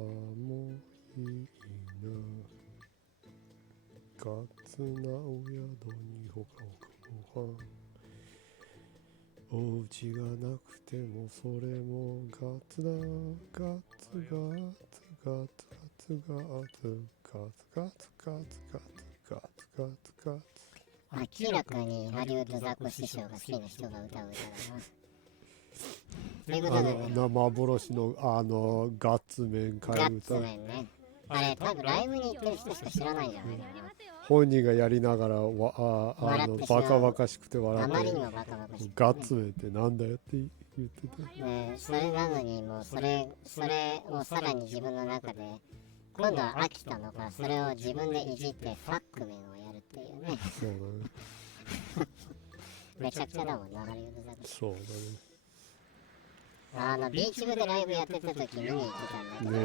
もいいな、ガツなお宿にほかほかご飯、お家がなくてもそれもガツだ、ガツガツガツガツガツガツガツガツガツガツガツガツ。明らかにハリウッドザコ師匠が好きな人が歌う歌だな。ということでね、幻のガッツメン替え歌。ガッツメンね。あれ多分ライブに行ってる人しか知らないんじゃないかな。本人がやりながらバカバカしくて笑って、あまりにもバカバカしくて、ね、ガッツメンってなんだよって言ってた、ね、それなのにもうそれをさらに自分の中で今度は飽きたのか、それを自分でいじってファックメンをやるっていうね。そうだねめちゃくちゃだもんな、ハリウッドザコ。そうだね。ビーチ部でライブやってた時見に行ってたんだけど、ね、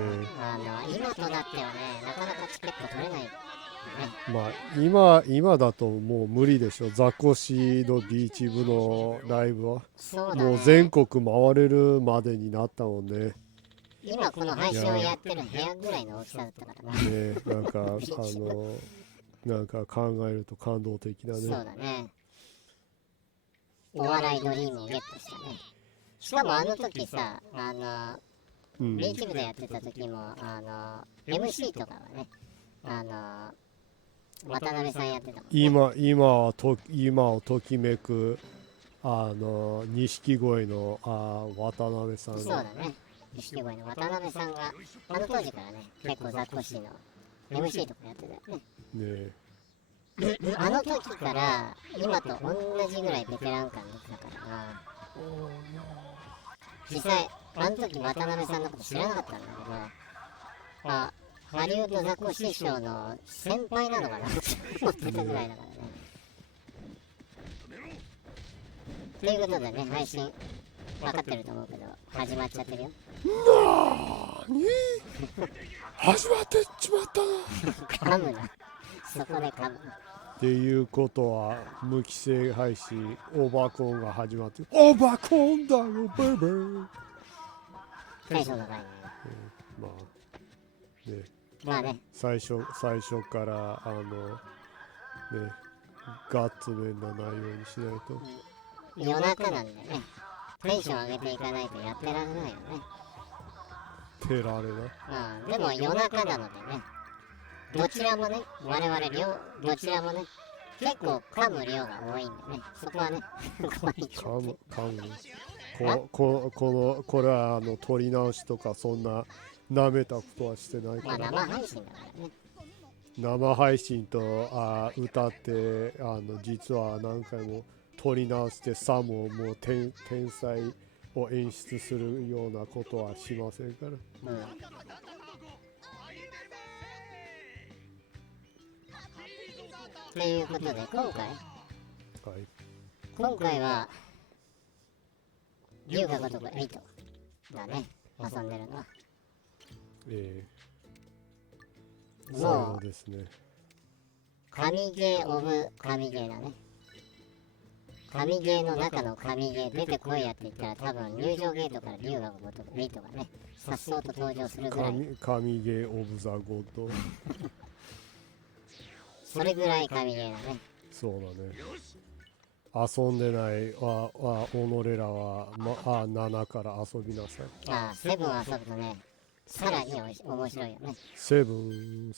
今となってはね、なかなかチケット取れない、ね。まあ今だともう無理でしょ、ザコシのビーチ部のライブは。そうだね、もう全国回れるまでになったもんね。今この配信をやってる部屋ぐらいの大きさだったからね。なんか考えると感動的だね。そうだね。お笑いドリームをゲットしたね。しかもあの時さ、ビーチ部でやってた時もMC とかはね、渡辺さんやってたもんね。今をときめく錦鯉の渡辺さんが。そうだね。錦鯉の渡辺さんがあの当時からね、結構ザコシの MC とかやってたよね。あの時から今と同じぐらいベテラン感出てたからな。実際あの時渡辺さんのこと知らなかったんだけど、ハリウッドザコシ師匠の先輩なのかなって思ってたぐらいだからね。ということでね、配信分かってると思うけど始まっちゃってるよ。なーに始まってしまったな。噛むな、そこで噛む。っていうことは無規制配信オーバーコーンが始まってる。オーバーコーンだよベイベー。テンション高いね。まあね、最初からガッツメンな内容にしないと。夜中なんでね、テンション上げていかないとやってられないよね。てられな。でも夜中なのでね、どちらもね、我々どちらもね、結構噛む量が多いんでね、そこはね、怖い。噛む。これは撮り直しとかそんな舐めたことはしてないから。生配信だからね。生配信と歌って実は何回も撮り直してさもう天才を演出するようなことはしませんから。ということで今回は龍が如く8だね、遊んでるのは。そうですね。神ゲーオブ神ゲーだね。神ゲーの中の神ゲー出てこいやって言ったら多分入場ゲートから龍が如く8がね、さっそうと登場するぐらい。神ゲーオブザゴッド。それぐらい神ゲーだね。そうだね。遊んでない己らは、7から遊びなさい。セブン遊ぶとね、さらに面白いよね。セブン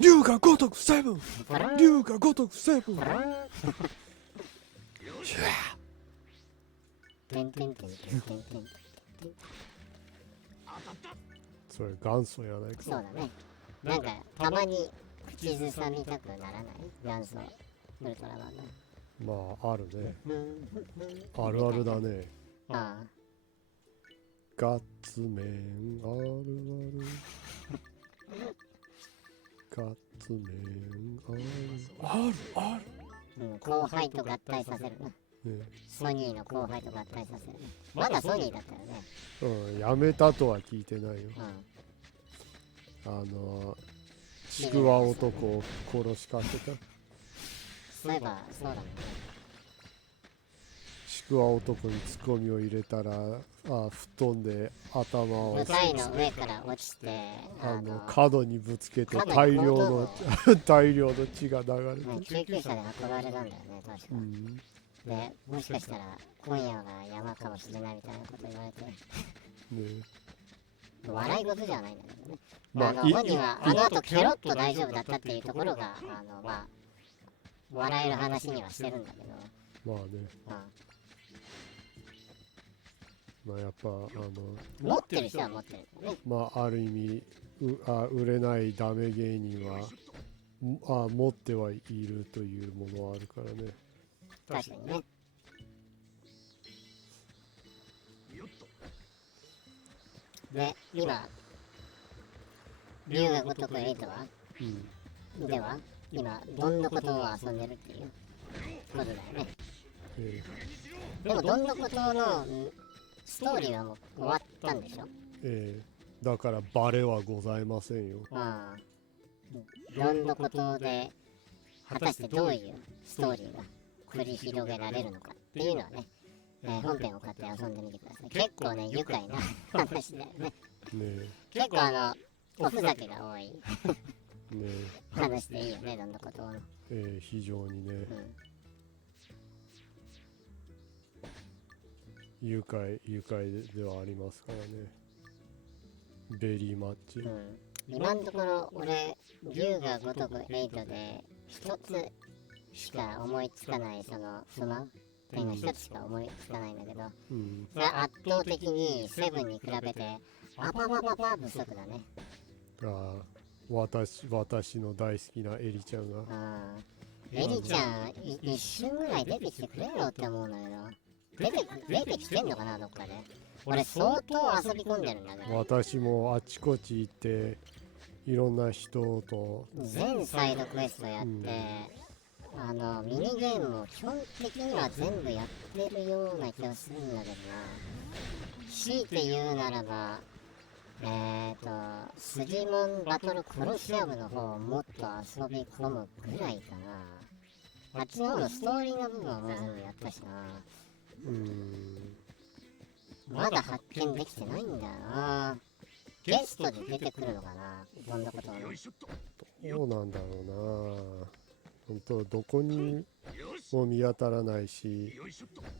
龍が如くセブン龍が如くセブン。それ元祖やないか。そうだね。なんかたまに口ずさみたくならない？元祖ウルトラマンの。まああるね。あるあるだね。ガッツメンあるある。ガッツメンある。後輩と合体させるな。ソニーの後輩と合体させる。まだソニーだったよね。やめたとは聞いてないよ。ちくわ男を殺しかけた。そういえばそうだね。ちくは男にツッコミを入れたら吹っ飛んで頭を舞台の上から落ちて角にぶつけて大量の血が流れて、救急車で運ばれたんだよね確か、でもしかしたら今夜が山かもしれないみたいなこと言われてね笑い事じゃないんだけどね、本人はあの後ケロッと大丈夫だったっていうところが笑える話にはしてるんだけど、まあね、まあやっぱ持ってる人は持ってるね。まあある意味売れないダメ芸人は持ってはいるというものはあるからね。確かにね。で今龍が如く8は、では今どんなことを遊んでるっていうことだよね。でもどんなことのストーリーはもう終わったんでしょ。だからバレはございませんよ。どんなことで果たしてどういうストーリーが繰り広げられるのかっていうのはね、本編を買って遊んでみてください。結構ね愉快な話だよね。結構おふざけが多い話でいいよね、どんなことを。非常にね、愉快ではありますからね。ベリーマッチ。今のところ俺龍が如く8で一つしか思いつかないその不満点が一つしか思いつかないんだけど、それは圧倒的にセブンに比べてパパ不足だね。私の大好きなエリちゃんが。エリちゃん一瞬ぐらい出てきてくれよって思うんだけど、出てきてんのかなどっかで。俺相当遊び込んでるんだけど。私もあちこち行っていろんな人と全サイドクエストやって、ミニゲームも基本的には全部やってるような気がするんだけどな。強いて言うならばスジモンバトルコロシアムの方をもっと遊び込むぐらいかな。あっちの方のストーリーの部分はもう全部やったしな。まだ発見できてないんだよな。ゲストで出てくるのかな、どんなことは。どうなんだろうな。本当どこにも見当たらないし、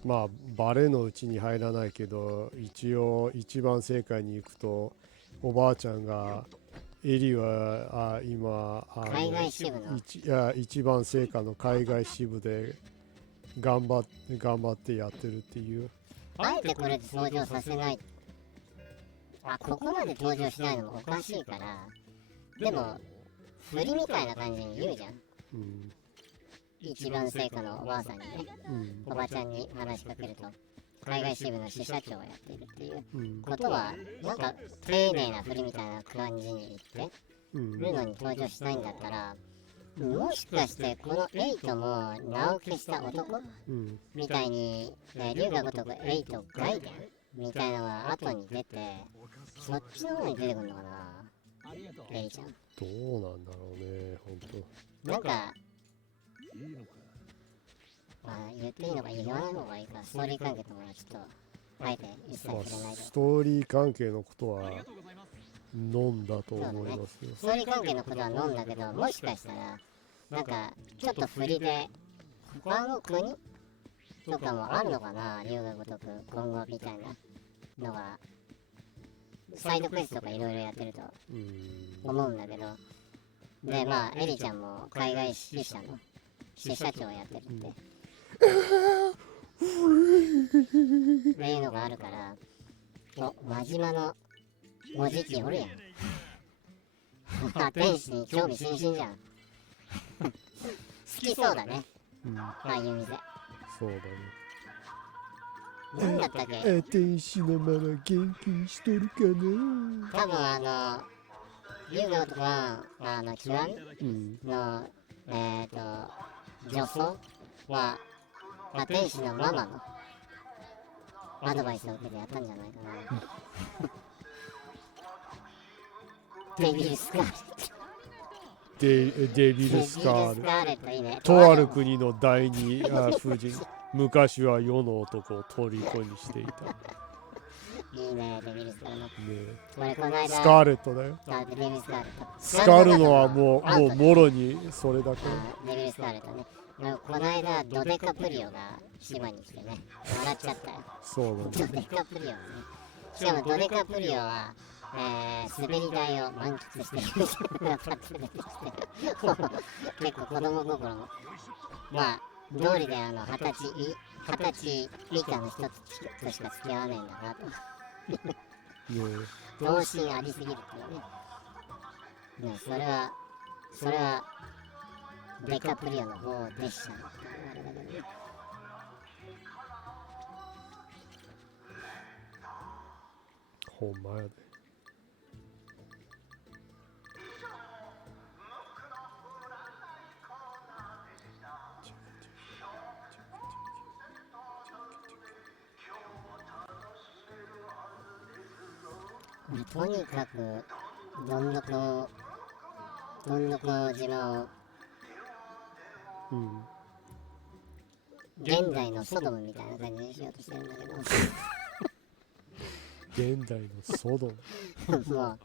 まあバレのうちに入らないけど、一応一番正解に行くとおばあちゃんがエリは今海外支部の一番正解の海外支部で頑張ってやってるっていう。あえてこれで登場させない。ここまで登場しないのもおかしいから。でも振りみたいな感じに言うじゃん。一番成果のおばあさんにね、おばちゃんに話しかけると海外支部の支社長をやっているっていうことは、なんか丁寧な振りみたいな感じに言ってるのに登場しないんだったら、もしかしてこの8も名を消した男、みたいに、龍が如く8外伝みたいなのが後に出て、そっちの方に出てくるのかな、エリちゃん。どうなんだろうね、ほんと。なんか言っていいのか言わない方がいいか、ストーリー関係ともちょっとあえて一切触れないで。ストーリー関係のことは飲んだと思いますよ。ストーリー関係のことは飲んだけど、もしかしたらなんかちょっと振りで他の国とかもあるのかな、龍が如く今後みたいなのがサイドクエストとかいろいろやってると思うんだけど、でまあエリちゃんも海外支社の支社長をやってるっていうのがあるから、真島のおじきおるやん天使に興味津々じゃん好きそうだね、ああいう店。そうだね。なんだったっけ、天使のまま元気にしとるかな。多分龍が如くは極みの女装は天使のママのアドバイスを受けてやったんじゃないかなデビルスカーレット。デビルスカーレット、いいね。とある国の第二夫人。昔は世の男を虜にしていた。いいね、デビルスカーレット。ね、俺この間スカーレットだよ。あ、デビルスカーレット。スカるのはもうもろにそれだから。デビルスカーレットね。この間ドデカプリオが島に来てね、笑っちゃったよ。そうなんだ。ドデカプリオね。しかもドデカプリオは、滑り台を満喫してる人がパッと出てきて、結構子供心も、まあ、道理で20歳以下の人としか付き合わないんだなと。童心ありすぎるっていうね。ね、それは、デカプリオの方でしたね。あれだけどね。ほんまやで。とにかくどんどこ島を、現代のソドムみたいな感じにしようとしてるんだけど現代のソドムもう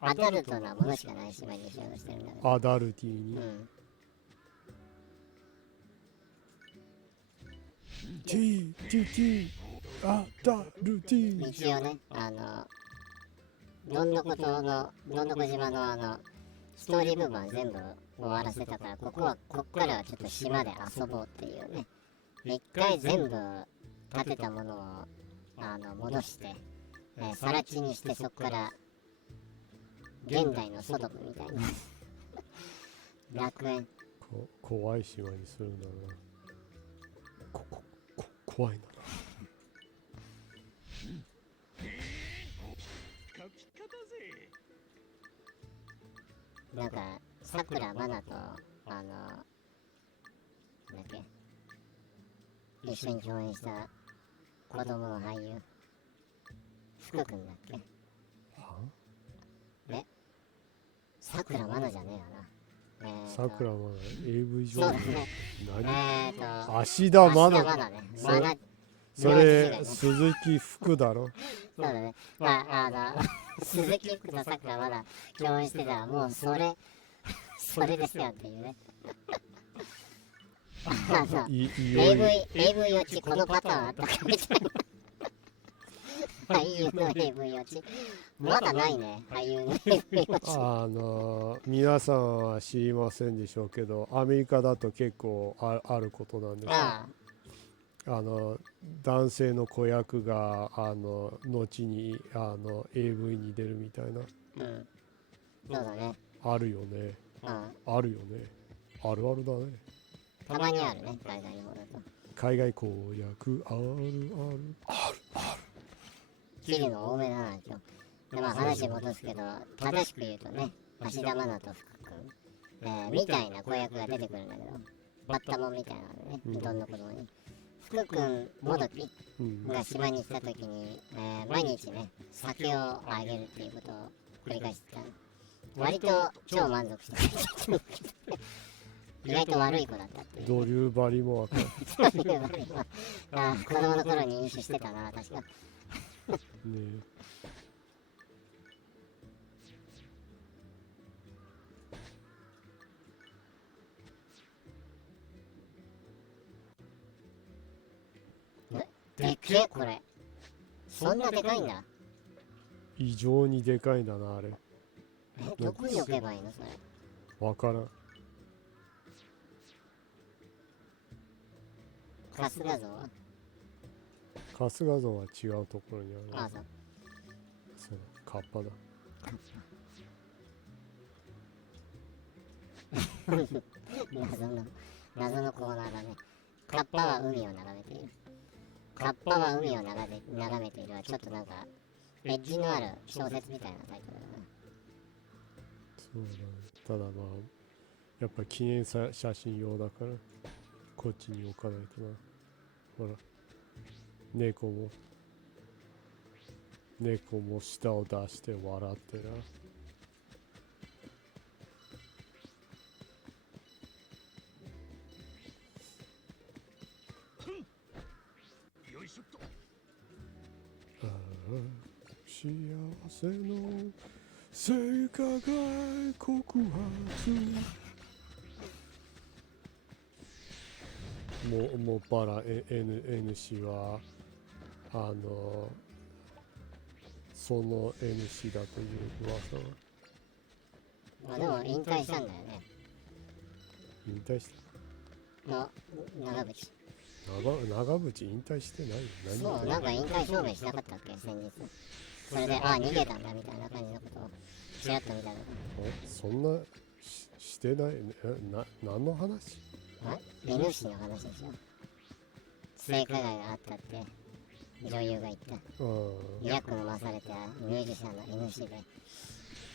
アダルトなものしかない島にしようとしてるんだけど、アダルティに、T アダルティ一応ね、どんどこ島のストーリー部分は全部終わらせたから、こっからはちょっと島で遊ぼうっていうね。一回全部建てたものを戻して、更地にして、そこから現代のソドムみたいな楽園怖い島にするんだろうな。怖いな。なんかさくらまなとなんだっけ、一緒に共演した子供の俳優福くんだっけ。さくらまなじゃねえよな。さくらまな AV 上そうだね。芦田愛菜。それね、鈴木福だろ。そうだね。まあ鈴木福とさくらまな共演してたらもうそれですよっていうね。AV 予知このパターンあったかみたいな。俳優の AV 予知まだないね。俳優の AV 予知皆さんは知りませんでしょうけど、アメリカだと結構あることなんですよ。男性の子役が後にAV に出るみたいな。そうだね。あるよね。あるよね。あるあるだね。たまにあるね、海外の方だと。海外公約ある。切るの多めだな、今日。で、まあ話戻すけど、正しく言うとね、芦田愛菜と福君、みたいな子役が出てくるんだけど、バッタモンみたいなのね、どんな子供に。福君もどきが島に来た時に、毎日ね、酒をあげるっていうことを繰り返してた。割と超満足してた。意外と悪い子だったっていう。ドリューバリもわかる。子供の頃に飲酒してたな、確か。ねでっけこれ。そんなでかいんだ。異常にでかいんだな、あれ。どこに置けばいいのそれ。わからん。春日像は春日像は違うところにある。あ、そう。カッパだ。謎のコーナーだね。カッパは海を眺めている。カッパは海を眺めているはちょっとなんかエッジのある小説みたいなタイトルだな。そうだね。ただまあやっぱ記念写真用だからこっちに置かないとな。ほら猫も舌を出して笑ってな。幸せの性加害告発もっぱら N 氏はその N 氏だという噂は。まあでも引退したんだよね。引退したの長渕。長渕引退してないよ。そう、なんか引退表明しなかったっけ先日。それで逃げたんだみたいな感じのことをちらっと見たの。そんなしてない何の話？N 氏の話でしょ。性加害があったって女優が言った。ヤク飲まされたミュージシャンの N 氏で、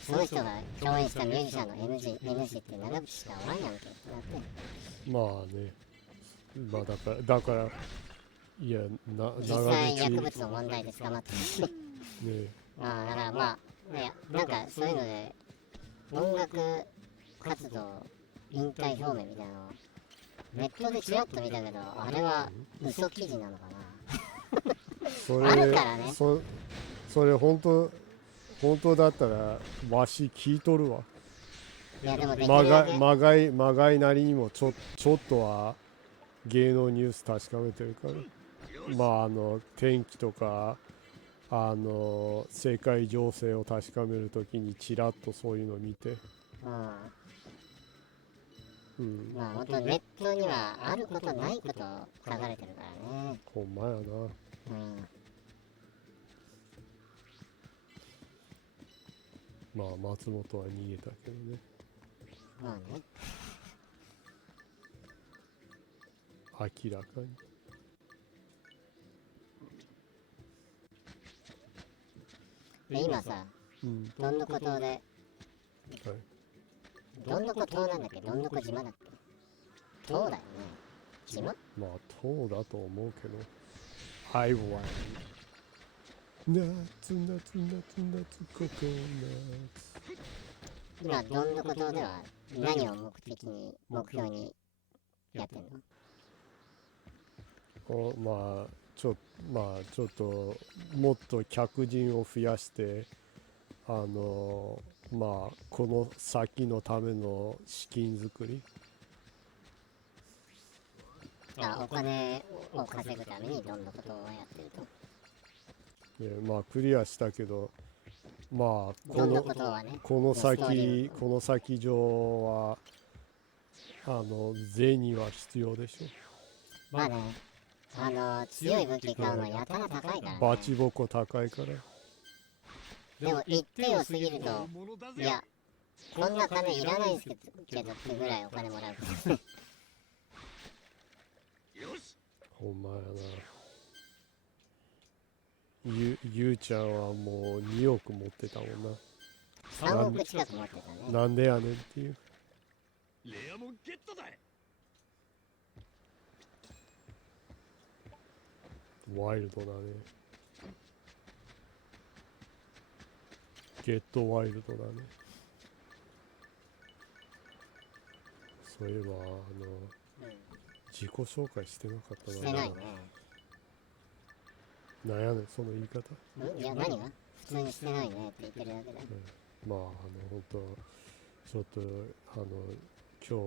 その人が共演したミュージシャンの N 氏って長渕しかおらんやんけってなって。まあね。まあだからいや実際薬物の問題で捕まってるしね。まあだからまあなんかそういうので音楽活動引退表明みたいなのをネットでちらっと見たけど、あれは嘘記事なのかな。それあるからね。それ本当だったらわし聞いとるわ。いやでもまがいなりにもちょっとは芸能ニュース確かめてるから。まあ天気とか世界情勢を確かめるときにちらっとそういうの見て。まあ本当ネットにはあることないこと書かれてるからね。ほんまやな。まあ松本は逃げたけどね。まあね。明らかに。で今さ、どんどこ島で、どんどこ島なんだっけ、どんどこ島だっけ、島だよね。島？まあ島だと思うけど。I want 夏ココ今どんどこ島では何を目標にやってんの？まあちょっともっと客人を増やしてまあこの先のための資金作り。お金を稼ぐためにどんなことをやってると。まあクリアしたけど、まあどんなことはね、この先上は銭は必要でしょ。まあね、強い武器買うのやたら高いからね。バチボコ高いから。でも一定を過ぎると、いやこんな金いらないですけどってぐらいお金もらうからほんまやな。ゆうちゃんはもう2億持ってたもんな。3億近く持ってたね。なんでやねんっていう。レアモンゲットだい。ワイルドだね。ゲットワイルドだね。そういえば自己紹介してなかったな。してないね。なんやねんその言い方。いや何が普通にしてないねって言ってるだけだ。まあ本当ちょっと今日は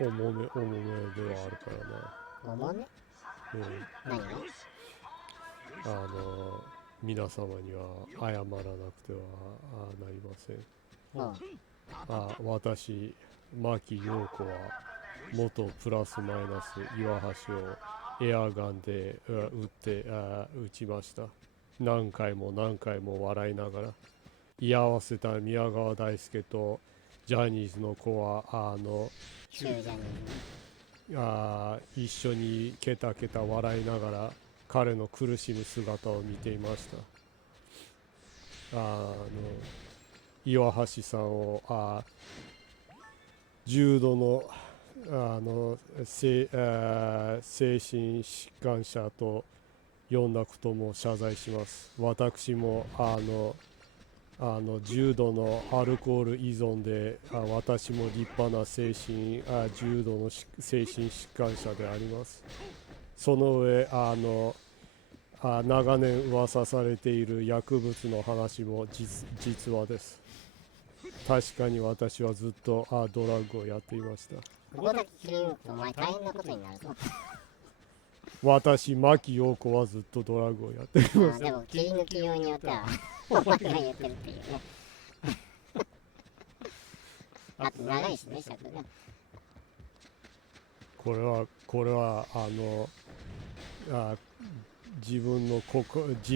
重めではあるからな。重め？何が？皆様には謝らなくてはなりません。私真木よう子は元プラスマイナス岩橋をエアガンで撃ちました。何回も笑いながら居合わせた宮川大輔とジャニーズの子は一緒にケタケタ笑いながら彼の苦しむ姿を見ていました。岩橋さんを重度の精神疾患者と呼んだことも謝罪します。私も重度のアルコール依存で私も立派な重度の精神疾患者であります。その上長年噂されている薬物の話も実話です。確かに私はずっとドラッグをやっていました。ここだけ切り抜くとお前大変なことになるぞ。私、真木よう子はずっとドラッグをやっています。でも切り抜き用によってはお前が言ってるっていうね。あと長いしね、尺が。これは自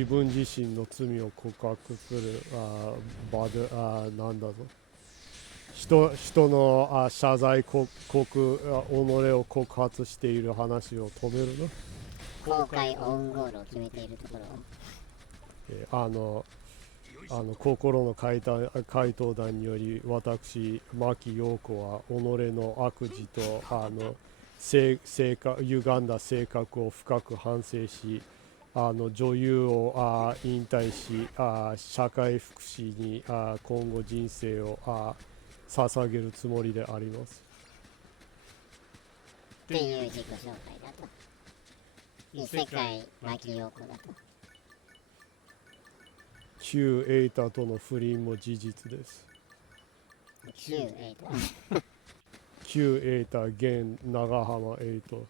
分自身の罪を告白する場でなんだぞ。人の謝罪己を告発している話を止めるの。公開オウンゴールを決めているところを心の回答団により私真木よう子は己の悪事と歪んだ性格を深く反省し女優を引退し社会福祉に今後人生を捧げるつもりであります。っていう自己紹介だと。異世界真木よう子だと。旧エイタとの不倫も事実です。旧エイタ旧エイタ現長浜エイト。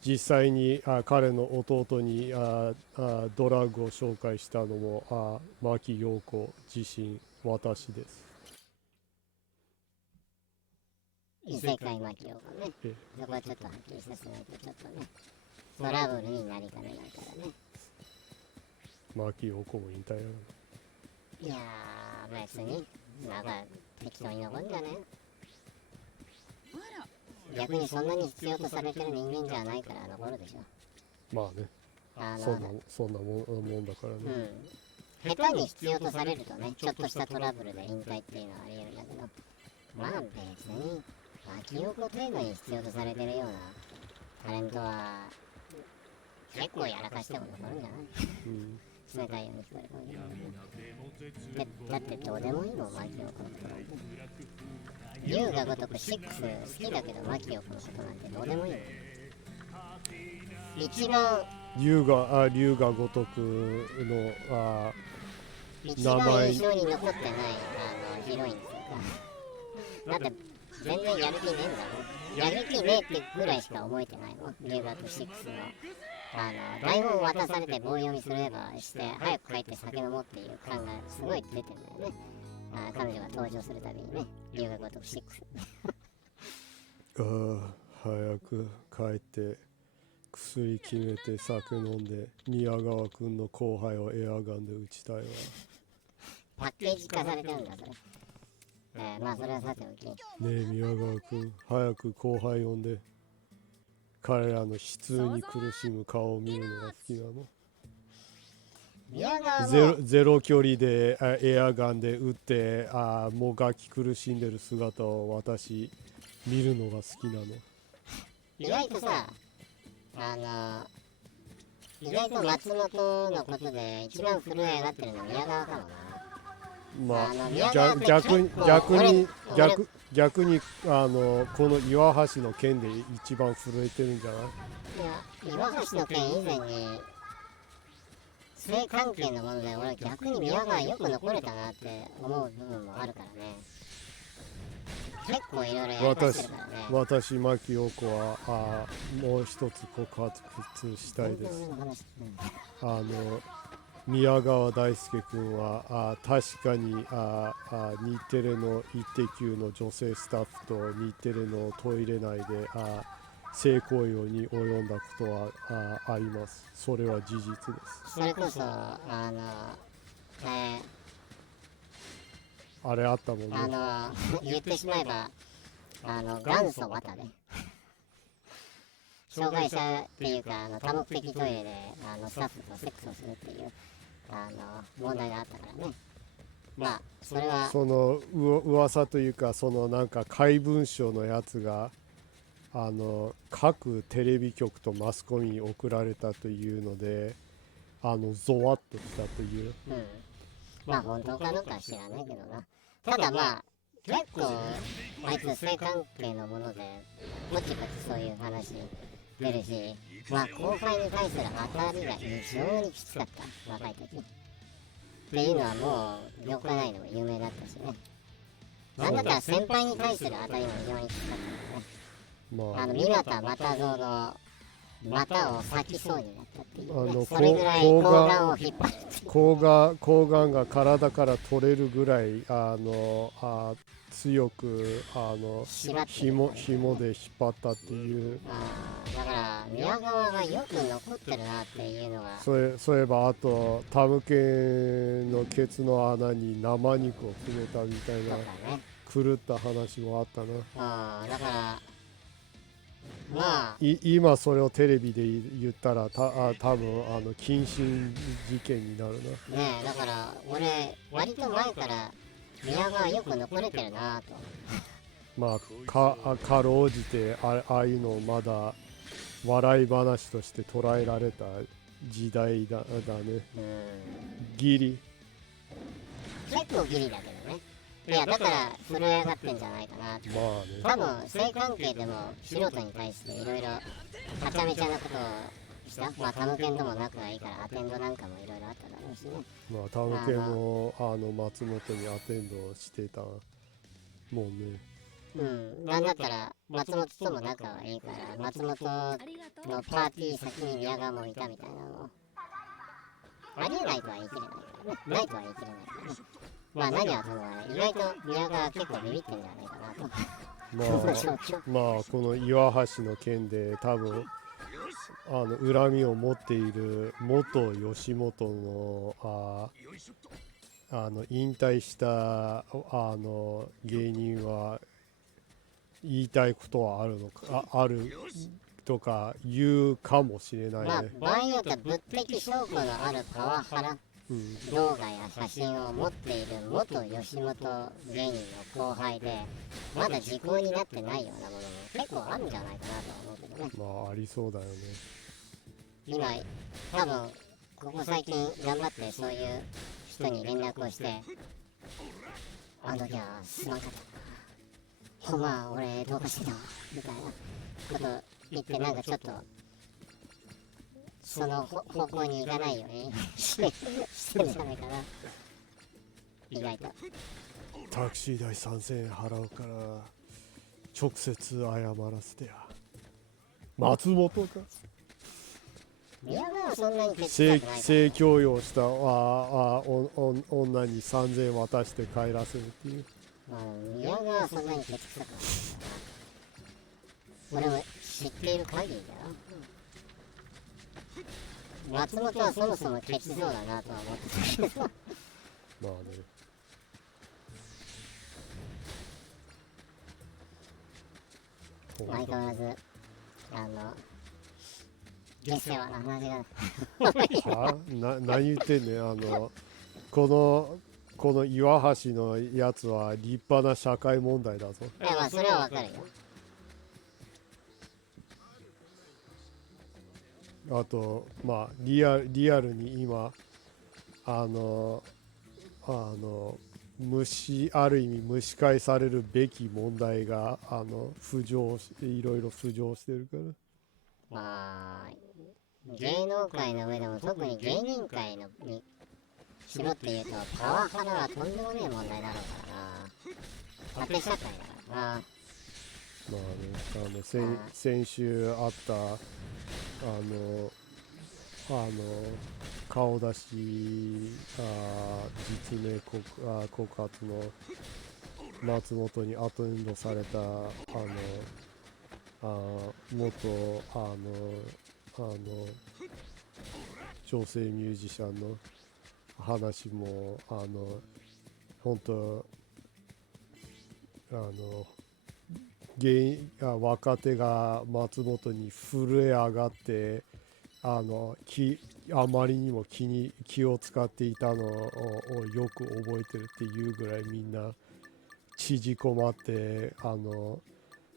実際に彼の弟にドラッグを紹介したのも真木よう子自身私です。異世界真木よう子ね。そこはちょっとはっきりさせないとちょっとねトラブルになりかねないからね。真木よう子も引退やいやー別になんか適当に残んじゃね。逆にそんなに必要とされてる人間じゃないから残るでしょ。まあねそんなもんだからね、下手に必要とされるとねちょっとしたトラブルで引退っていうのはあり得るんだけど、まあ別に真木よう子程度に必要とされてるようなタレントは結構やらかしても残るんじゃない、冷たいように聞こえるかもしれないね。だってどうでもいいもん真木よう子のことなんて。龍が如く6好きだけど真木よう子のことなんてどうでもいいもん。一番龍が如くの一番印象に残ってないヒロインですよ。だって全然やる気ねえんだもん。やる気ねえってぐらいしか覚えてないもん。龍が如く6の台本を渡されて棒読みすればして早く帰って酒飲もうっていう感がすごい出てるんだよね。彼女が登場するたびにね、龍が如く6早く帰って薬決めて酒飲んで宮川くんの後輩をエアガンで撃ちたいわ。パッケージ化されてるんだそれ。まあそれはさておき。ねえ宮川くん早く後輩呼んで彼らの悲痛に苦しむ顔を見るのが好きなの。ゼロ距離でエアガンで撃ってもがき苦しんでる姿を私見るのが好きなの。意外とさ意外と松本のことで一番震え上がってるの宮川かもな。まあ逆にこの岩橋の件で一番震えてるんじゃない？いや岩橋の件以前に性関係のもので俺逆に宮川よく残れたなって思う部分もあるからね。結構いろいろやりましてるからね。私真木よう子はもう一つ告発したいです。宮川大輔君は確かに日テレのイッテ Q の女性スタッフと日テレのトイレ内で性行為に及んだことはあります。それは事実です。それこそあれあったもんね。言ってしまえば元祖綿で障害者っていうか多目的トイレでスタッフとセックスをするっていう問題があったからね。まあそれはその噂というかなんか怪文書のやつが各テレビ局とマスコミに送られたというのでゾワッとしたという、まあ本当かどうかは知らないけどな。ただまあ結構あいつ性関係のものでぼちぼちそういう話出るし、まあ後輩に対する当たりが非常にきつかった、若い時っていうのはもう業界内でも有名だったしね。なんだったら先輩に対する当たりも非常にきつかったんだね。三股又蔵の股を裂きそうになったっていうね。それぐらい睾丸を引っ張る。睾丸が体から取れるぐらい強く紐で引っ張ったっていう。だから宮川がよく残ってるなっていうのが。そういえばあとタムケンのケツの穴に生肉を詰めたみたいな狂った話もあったな。だからまあ今それをテレビで言ったら多分謹慎事件になるな。ねえ、だから俺割と前から宮川よく残れてるなと。まあかろうじてああいうのをまだ笑い話として捉えられた時代だね。ギリ結構ギリだけどね。いやだから震え上がってんじゃないかなって。多分性関係でも素人に対していろいろはちゃめちゃなことをした。まあタムケンとも仲がいいからアテンドなんかもいろいろあっただろうしね。まあタムケンも松本にアテンドしてたもんね。なんだったら松本とも仲はいいから松本のパーティー先に宮川もいたみたいなのもありえないとは言い切れないからね。ないとは言い切れないからね。まあ何はともあれ意外と宮川結構ビビってんじゃないかなと。まあこの岩橋の件で多分恨みを持っている元吉本の引退した芸人は言いたいことはあるのかあるとか言うかもしれないね。まあ場合によっては物的証拠のあるパワハラ動画や写真を持っている元吉本芸人の後輩でまだ時効になってないようなものも結構あるんじゃないかなとは思うけどね。まあありそうだよね。今多分ここ最近頑張ってそういう人に連絡をしてあの時はすまんかったほんま俺どうかしてたわみたいなこと言ってなんかちょっとその方向に行かないようにしてるんじゃないかな。意外とタクシー代3000円払うから直接謝らせてや。松本か宮川はそんなにケチくないから性強要した女に3000円渡して帰らせるっていう。宮川はそんなにケチくさくないから俺も知っている限りだよ。松本はそもそもケチそうだなとは思ってたけどまあね。相変わらず下世話な話が何言ってんねん。この岩橋のやつは立派な社会問題だぞ。いやまあそれはわかるよ。あとまあリアルに今ある意味蒸し返されるべき問題がいろいろ浮上してるから。まあ芸能界の上でも特に芸人界に絞って言うとパワハラはとんでもねえ問題だろうからな。縦社会だからな。まあね先週あった顔出し実名告発の松本にアテンドされた元女性ミュージシャンの話も本当若手が松本に震え上がってあまりにも気を使っていたのをよく覚えてるっていうぐらいみんな縮こまって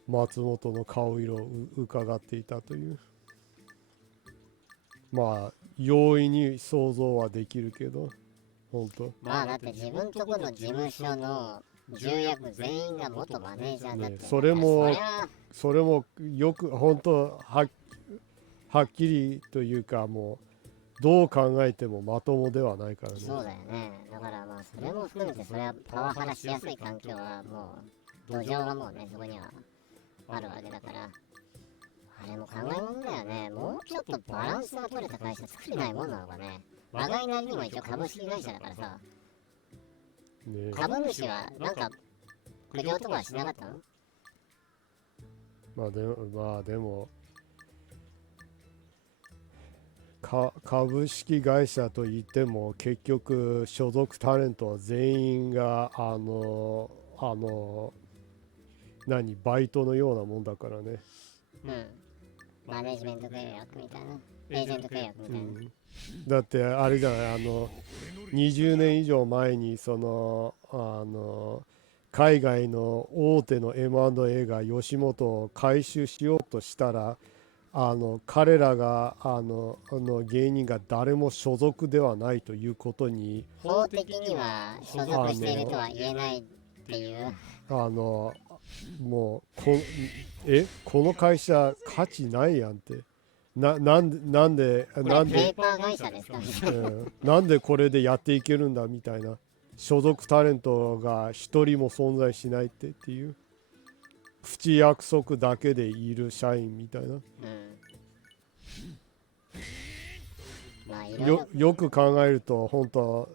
松本の顔色を伺っていたという。まあ容易に想像はできるけど本当。まあだって自分とこの事務所の重役全員が元マネージャーだって、ね、それもよく本当はっきりというか、もうどう考えてもまともではないからね。そうだよね。だからまあそれも含めて、それはパワハラしやすい環境はもう土壌がもうね、そこにはあるわけだから、あれも考えもんだよね。もうちょっとバランスが取れた会社作れないもんなのかね。我が家なりにも一応株式会社だからさ、ね、株主はなんか苦情とかはしなかったの？まあでも株式会社といっても結局所属タレントは全員がバイトのようなもんだからね。うん。マネジメント契約みたいな、エージェント契約みたいな。だってあれじゃない、20年以上前に海外の大手の M&A が吉本を買収しようとしたら、彼らが芸人が誰も所属ではないということに、法的には所属しているとは言えないっていう、もうこの会社価値ないやんって、なんでペーパー会社ですかなんでこれでやっていけるんだみたいな、所属タレントが一人も存在しないっていう、口約束だけでいる社員みたいな、よく考えると本当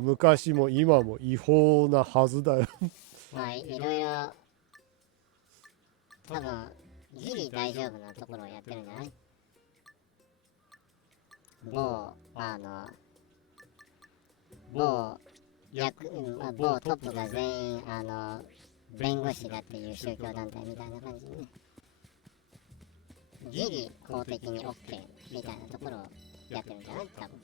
昔も今も違法なはずだよまあいろいろ多分ギリ大丈夫なところをやってるんじゃない？某トップが全員弁護士だっていう宗教団体みたいな感じでね、ギリ法的に OK みたいなところをやってるんじゃない？多分。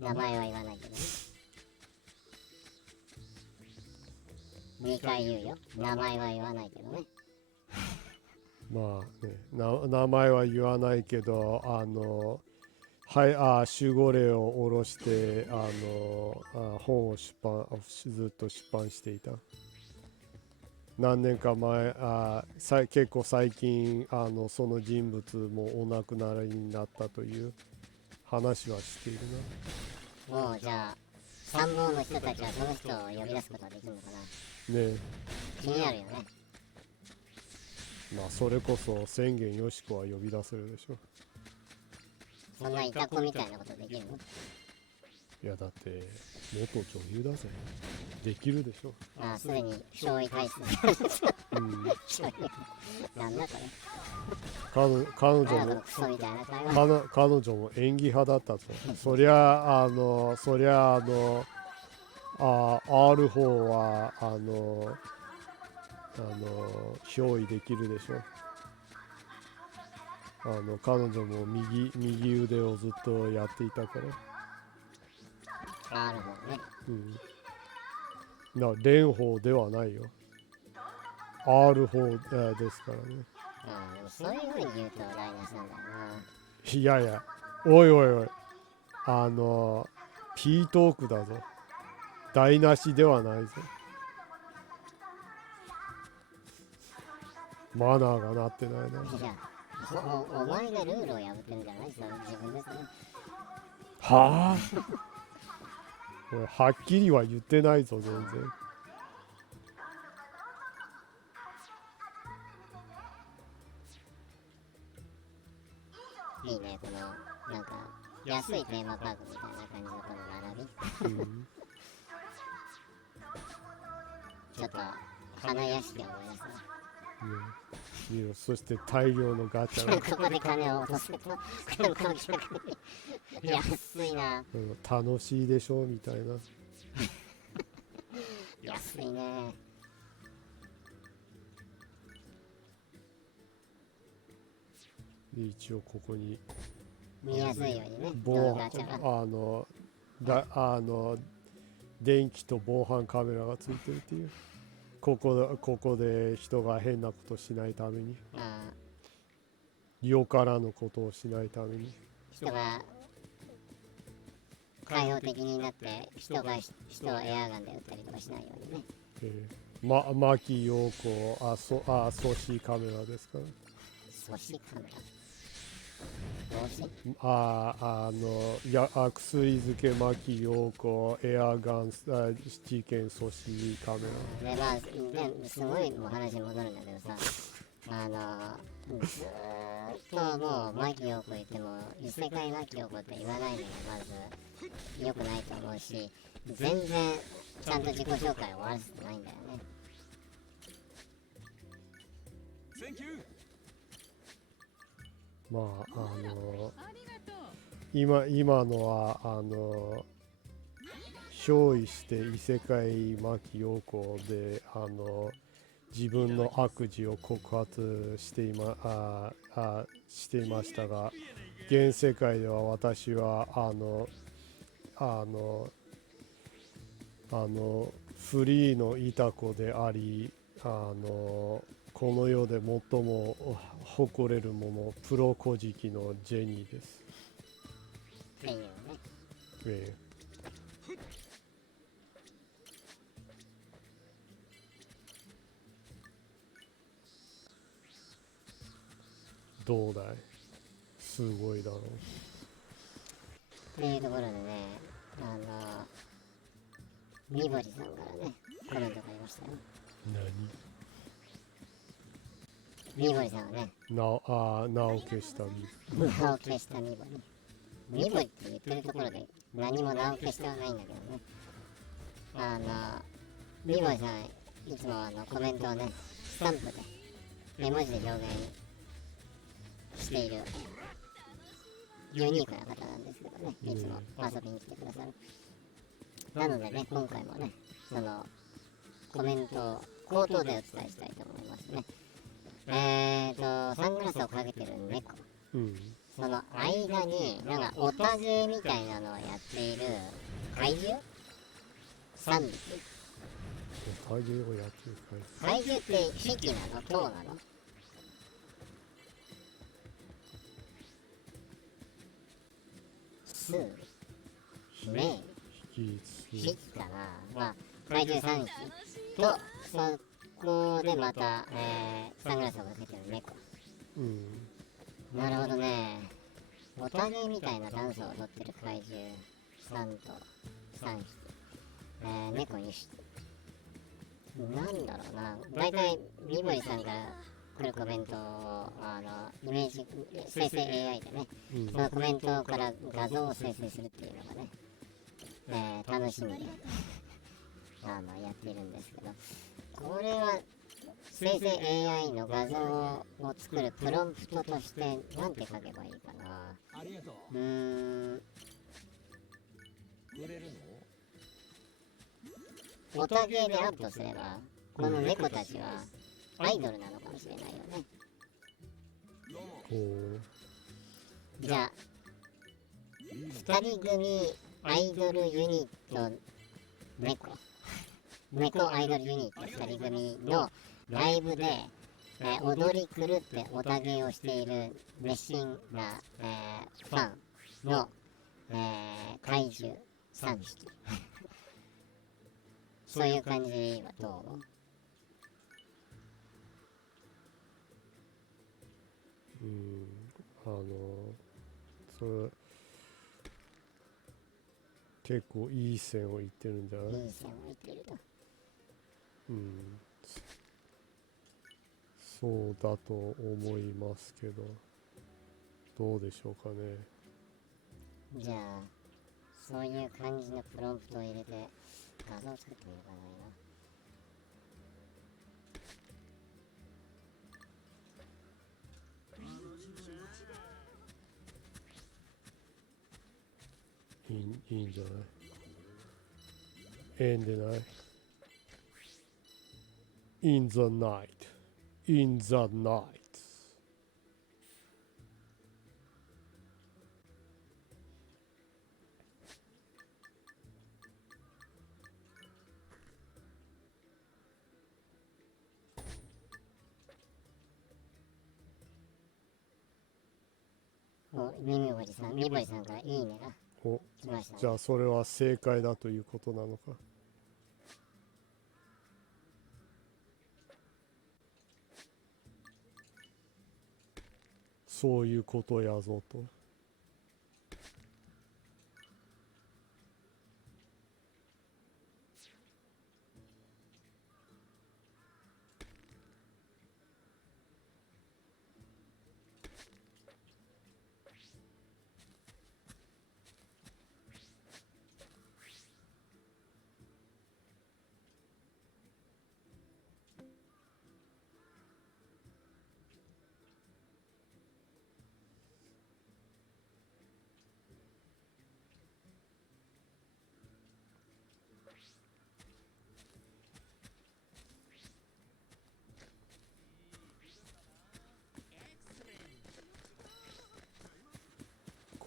名前は言わないけどね。2回言うよ。名前は言わないけどね。まあね、名前は言わないけど、守護霊を下ろして本をずっと出版していた。何年か前、結構最近その人物もお亡くなりになったという話はしているな。もうじゃあ参謀の人たちはその人を呼び出すことができるのかな。ね。気になるよね。まあそれこそ宣言よしこは呼び出せるでしょ。そんなイタコみたいなことできるの？いやだって元女優だぜ。できるでしょ。ああ、すでに勝利回数なんだこれ。彼女も演技派だったと。そりゃR 方は憑依できるでしょ。彼女も右腕をずっとやっていたから。R 方ね。蓮舫ではないよ。R 方ですからね。でもそういう風に言うと台無しなんだよな。いやいや、おいおいおい、P トークだぞ。台無しではないぞ。マナーがなってないな。いや、お前がルールを破ってるんじゃない？それ自分ですね。はあはっきりは言ってないぞ、全然。いいね、このなんか安いテーマパークみたいな感じのこの並び、ちょっと花屋敷を思い出すな。そして大量のガチャがここで金を落とすと観光客に安いな、楽しいでしょみたいな安いね。一応ここに見やすいようにね、電気と防犯カメラがついてるっていう。ここで人が変なことしないために、あよからぬことをしないために、人が開放的になって人をエアガンで撃ったりとかしないようにね。真木よう子阻止カメラですから。阻止カメラ。薬漬け真木よう子エアガン事件阻止カメラで、まあ、すごいもう話戻るんだけどさ、ずーっともう真木よう子言っても異世界真木よう子って言わないのがまず良くないと思うし、全然ちゃんと自己紹介を終わらせてないんだよね。まあ今のは憑依して異世界真木よう子で自分の悪事を告発していましたが、現世界では私はフリーのイタコであり、この世で最も誇れるもの、プロ古事記のジェニーです。っていうね。どうだい？すごいだろう。っていうところでね、みぼりさんからね、コメントがありましたよ。みぼりさんはね、名を消した名を消したみぼり。みぼりって言ってるところで何も名を消してはないんだけどね。みぼりさん、いつもコメントをね、スタンプで、絵文字で表現している、ユニークな方なんですけどね、いつも遊びに来てくださる。なのでね、今回もね、そのコメントを口頭でお伝えしたいと思いますね。サングラスをかけてる猫、その間になんかオタゲーみたいなのをやっている怪獣3匹。オタゲーをやってる怪獣って匹なの？塔なの？数？ねえ、匹かな。まあ怪獣3匹と、そこでまた、サングラスをかけてる猫。なるほどね。オタゲーみたいなダンスを踊ってる怪獣3と3匹、猫2匹。なんだろうな。だいたいみぼりさんから来るコメントをイメージ生成 AI でね、そのコメントから画像を生成するっていうのがね、楽しみでやっているんですけど、これは生成 AI の画像を作るプロンプトとしてなんて書けばいいかな。ありがとう。くれるの？オタゲーであるとすれば、この猫たちはアイドルなのかもしれないよね。じゃあ2人組アイドルユニット猫アイドルユニット2人組のライブで、踊り狂ってオタゲーをしている熱心な、ファンの、怪獣3匹そういう感じはどう思う？それ結構いい線を言ってるんじゃない？いい線を言ってると。そうだと思いますけど、どうでしょうかね。じゃあそういう感じのプロンプトを入れて画像を作ってみるかいいんじゃない？ええんでない？ In the night, in the night. な。耳ぼりさんからいいねがお、来ましたね。じゃあそれは正解だということなのか。そういうことやぞと。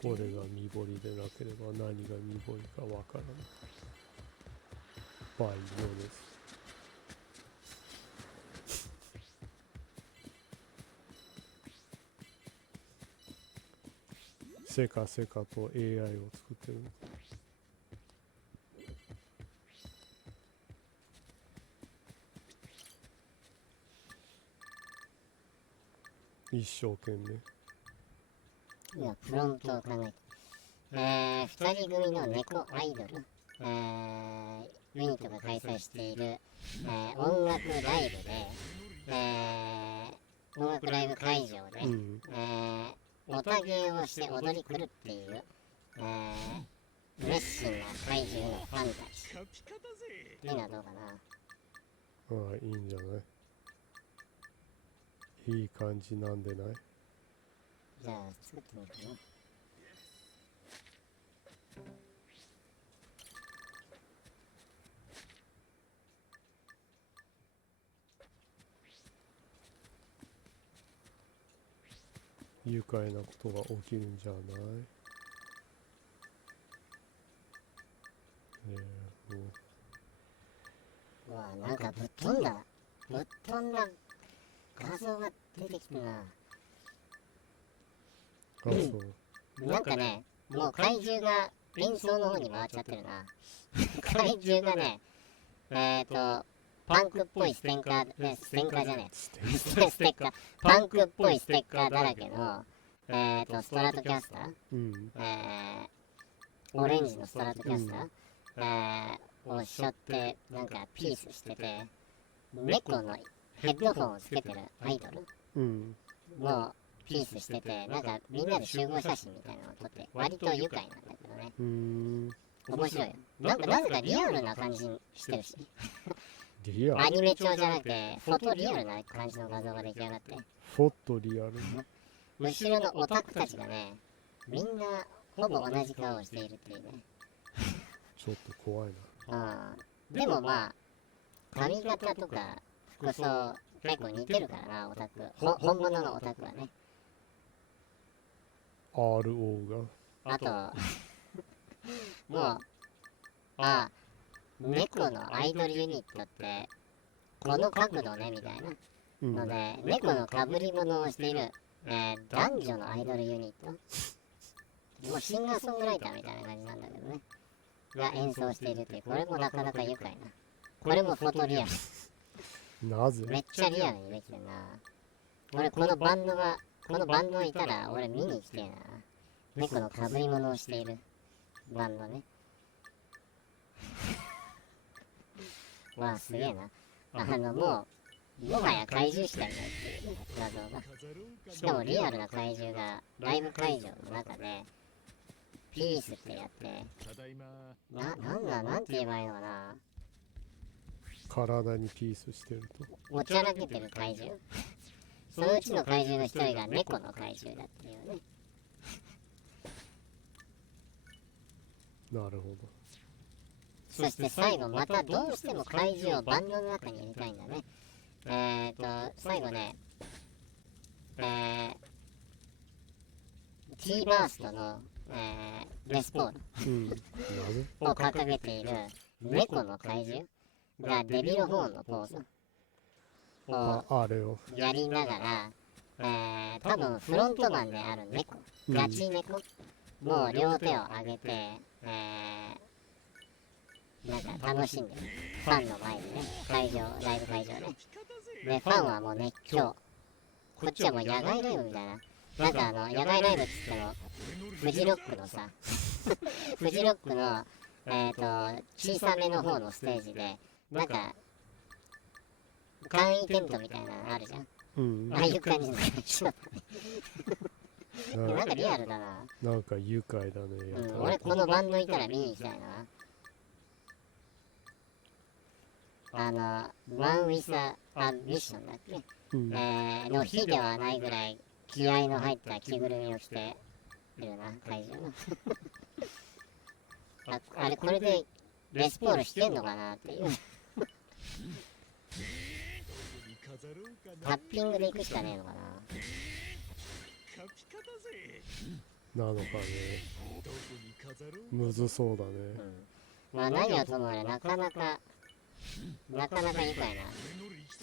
これが身彫りでなければ何が身彫りかわからない。バイオです。せかせかと AI を作ってる。一生懸命。今プロントを考えて、2人組の猫アイドル、ユニットが開催している、音楽ライブで、音楽ライブ会場で、おたげをして踊り狂っている、熱心な怪獣のファンたちっていうのはどうかな。ああ、いいんじゃない。いい感じなんでない。じゃあ作ってみるかな。愉快なことが起きるんじゃない。うわ、なんかぶっ飛んだ画像が出てきたな。あ、そう。なんかね、もう怪獣が演奏の方に回っちゃってるな。怪獣がね、パンクっぽいステッカーじゃねえ。ステッカー。パンクっぽいステッカーだらけの、ストラトキャスター、オレンジのストラトキャスター、を背負って、なんかピースしてて、猫のヘッドホンをつけてるアイドルのピースしてて、なんかみんなで集合写真みたいなのを撮って、割と愉快なんだけどね。面白いよ。なんかなぜかリアルな感じにしてるし。アニメ調じゃなくて、フォトリアルな感じの画像が出来上がって。フォトリアル。後ろのオタクたちがね、みんなほぼ同じ顔をしているっていうね。ちょっと怖いな。でもまあ、髪型とか服装結構似てるからな、オタク。本物のオタクはね。RO が。あと、もう、猫のアイドルユニットって、この角度ね、みたいな。ので、猫の被り物をしている、男女のアイドルユニット。もうシンガーソングライターみたいな感じなんだけどね。が演奏しているっていう、これもなかなか愉快な。これもフォトリアル。なぜ？めっちゃリアルにできてるな。俺このバンドいたら俺見に行きてえな。猫の被り物をしているバンドね。わあ、すげえな。もはや怪獣しかいないっていう画像が。しかもリアルな怪獣がライブ会場の中でピースってやって、なんて言えばいいのかな。体にピースしてると。おちゃらけてる怪獣。そのうちの怪獣の一人が猫の怪獣だっていうね。なるほど。そして最後またどうしても怪獣をバンドの中に入れたいんだね。最後ね、T バーストの、レスポールを掲げている猫の怪獣がデビルホーンのポーズをやりながら、多分フロントマンである猫、ガチ猫もう両手を上げて、なんか楽しんでる、ファンの前でね、ライブ会場で。で、ファンはもう熱狂。こっちはもう野外ライブみたいな。なんか野外ライブっつっても、フジロックのさ、フジロックの、小さめの方のステージで、なんか、簡易テントみたいなのあるじゃん。ああいう感じの感じだったね。なんかリアルだな。なんか愉快だね。俺このバンドいたら見に行きたいな。ワンウィサアミッションだっけ、の日ではないぐらい気合の入った着ぐるみを着ているな、会場の。あれこれでレスポールしてんのかなっていう。タッピングで行くしかねえのかな。なのかね。むずそうだね。まあ何はともあれなかなか愉快な、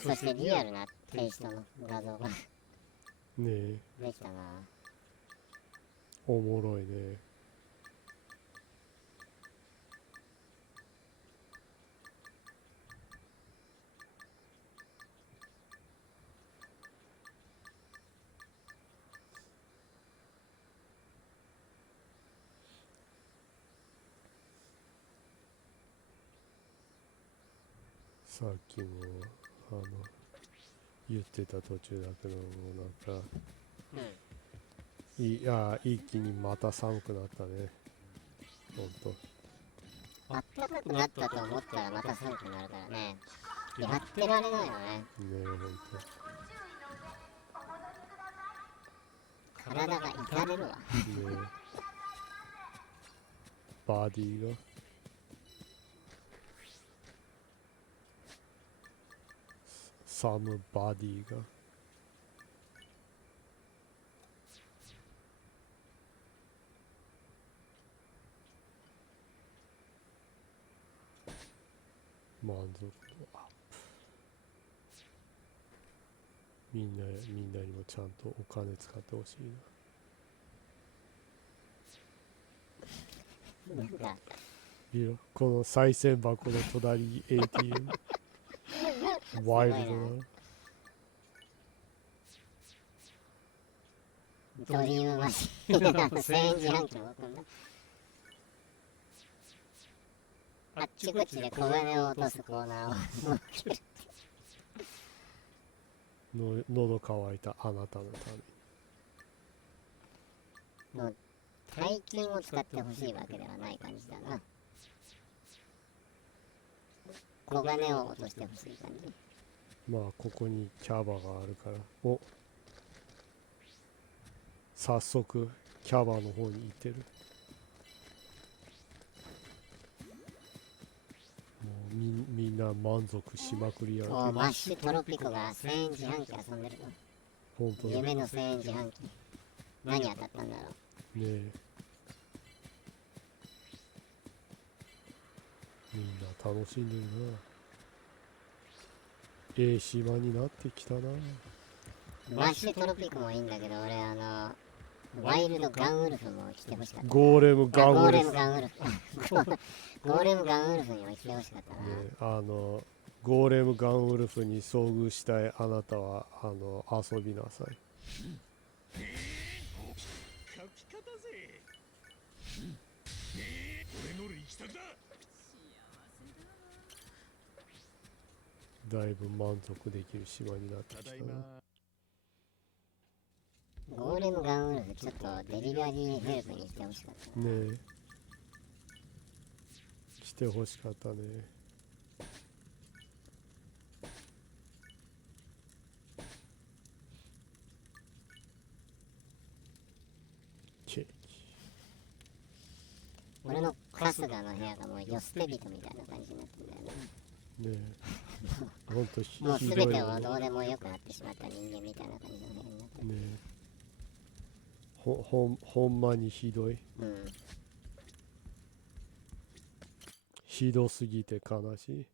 そしてリアルなテイストの画像がねえできたな。おもろいね。さっきも言ってた途中だけど、なんか、一気にまた寒くなったね。ほんと。あったかくなったと思ったらまた寒くなるからね。やってられないよね。ねえ、ほんと。体がいかれるわ。ねえ。バディが。サムバディが。満足度アップ。みんなにもちゃんとお金使ってほしいな。なんかいや、この賽銭箱の隣に ATM ワイルドな。ドリームマシン1000円自販機を置くんだ。あっちこっちで小金を落とすコーナーを喉乾いたあなたのために。もう大金を使ってほしいわけではない感じだな。小金を落としてほしい感じ。まあここにキャバがあるから、早速キャバの方に行ってる。もうみんな満足しまくりやるけど。マッシュトロピコが1000円自販機遊んでるの。本当だ。夢の1000円自販機。何当たったんだろう。ねえ。みんな楽しんでるな。島になってきたな。マッシュトロピコもいいんだけど、俺ワイルドガンウルフも来てほしかった。ゴーレムガンウルフ。ゴーレムガンウルフ。ゴーレムガンウルフにも来てほしかったな。ね、ゴーレムガンウルフに遭遇したいあなたは遊びなさい。だいぶ満足できる島になってきたな。ゴーレムガンウルフちょっとデリバリーヘルプに来てほしかったねえ、来てほしかったね。ケーキ。俺の春日の部屋がもう世捨て人みたいな感じになってんだよね。ねえ、ほんとひもうどい全てをどうでもよくなってしまった人間みたいな感じの部屋になってる。ねえ、ほんまにひどい。ひどすぎて悲しい。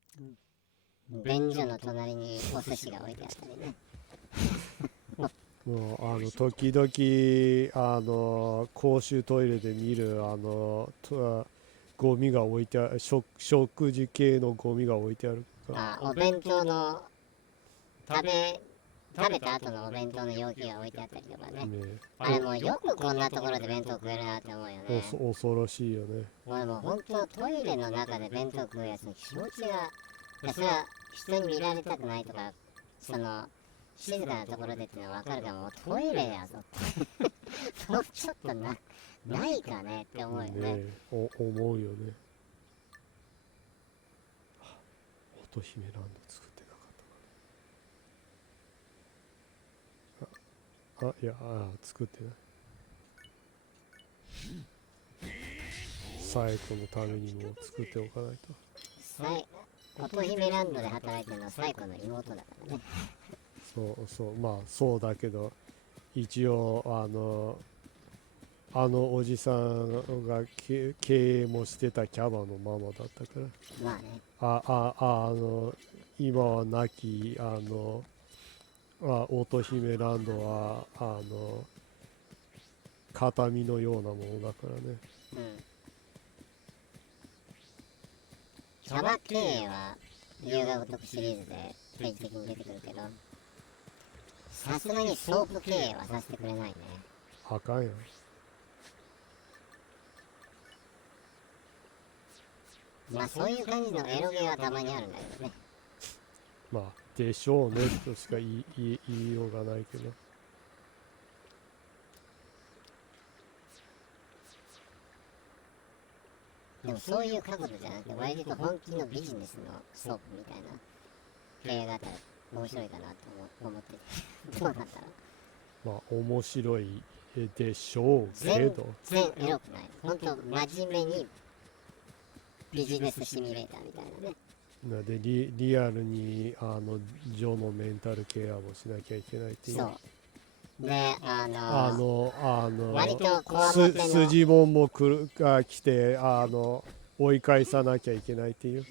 便所の隣にお寿司が置いてあったりね。もう時々公衆トイレで見るゴミが置いてある、食事系のゴミが置いてあるあ、お弁当の食べた後のお弁当の容器が置いてあったりとかね。あれもうよくこんなところで弁当食えるなって思うよね。恐ろしいよね。俺もう本当トイレの中で弁当食うやつの気持ちが、それは人に見られたくないとか、その静かなところでっていうのは分かるから、もうトイレやぞってもうちょっとないかねって思うよね。思うよね。乙姫ランド作ってなかったかな。いや作ってない。サイコのためにも作っておかないと。乙姫ランドで働いてるのはサイコの妹だからね。まあそうだけど、一応おじさんが経営もしてたキャバのママだったから。まあね。今は亡き乙姫ランドは形見のようなものだからね。キャバ経営は龍が如くシリーズで定期的に出てくるけど、さすがにソープ経営はさせてくれないね。あかんやん。まあそういう感じのエロゲはたまにあるんだけどね。まあでしょうねとしか言いようがないけど。でもそういう角度じゃなくて、割と本気のビジネスのソープみたいな経営があったら面白いかなと思ってて、どうなんだろう。まあ面白いでしょうけど。全然エロくない。本当真面目にビジネスシミュレーターみたいなね。でリアルにジョのメンタルケアをしなきゃいけないっていう。そうで割とこわもての筋もんも来て追い返さなきゃいけないっていう。で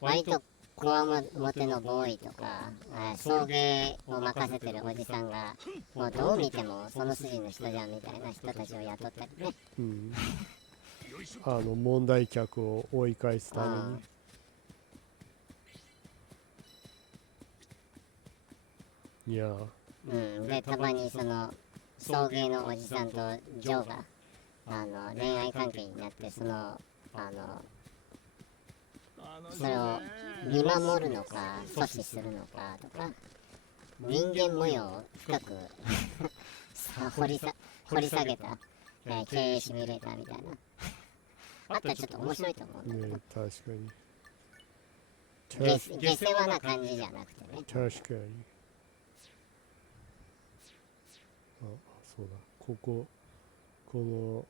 割とこわもてのボーイとか送迎を任せてるおじさんがもうどう見てもその筋の人じゃんみたいな人たちを雇ったりね。問題客を追い返すために。いやでたまにその送迎のおじさんとジョーが恋愛関係になって、それを見守るのか阻止するのかとか、人間模様を深く掘り下げた、経営シミュレーターみたいなあったらちょっと面白いと思うんだけどね。確かに下世話な感じじゃなくてね。確かに。そうだ、この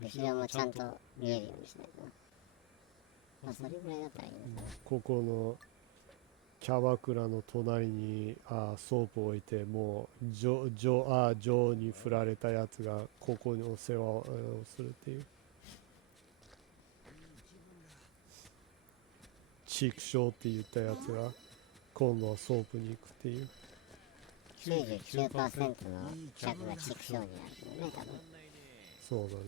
後ろもちゃんと見えるようにしないと。まあそれぐらいだったらいいのかな。ここのキャバクラの隣にソープを置いて、もうジョに振られたやつがここにお世話をするっていう。畜生って言ったやつが今度はソープに行くっていう。99% の客が畜生になるけどね、多分。そうだね。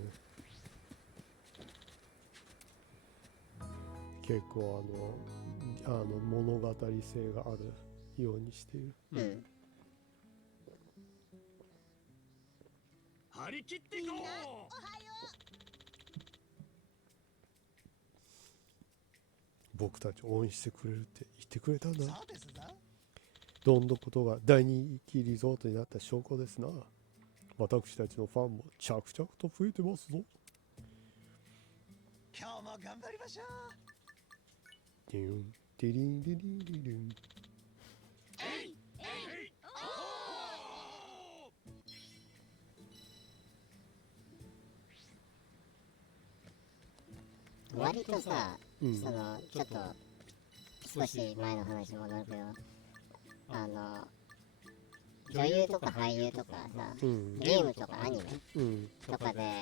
結構物語性があるようにしている。張り切っていこう。僕たちを応援してくれるって言ってくれたんだ。どんどことが大人気リゾートになった証拠ですな。私たちのファンも着々と増えてますぞ。今日も頑張りましょう。ディンディリンディリンディリン。割とさ、そのちょっと少し前の話戻るけど、女優とか俳優とかさ、ゲームとかアニメとかで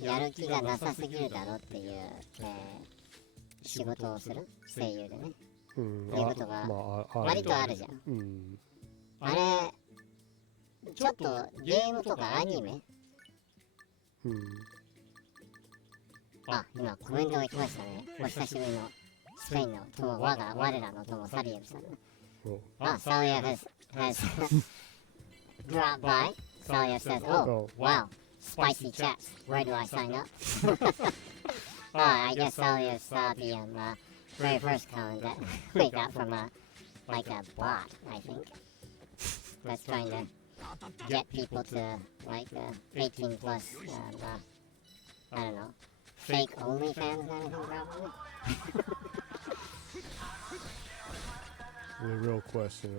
やる気がなさすぎるだろっていう、仕事をする声優でね。いうことがあ割とあるじゃん。あれ、ちょっとゲームとかアニメ、あ、今コメントが来ましたね。お久しぶりのスペインの友、我らの友、サリエルさん。Ah, Salia has dropped by. Salia says, "Oh, wow, spicy chats. Where do I sign up?" I guess Salia saw the very first comment that we got from like a bot, I think, that's trying to get people to like 18 plus. I don't know, fake OnlyFans kind of thing, probably. The real question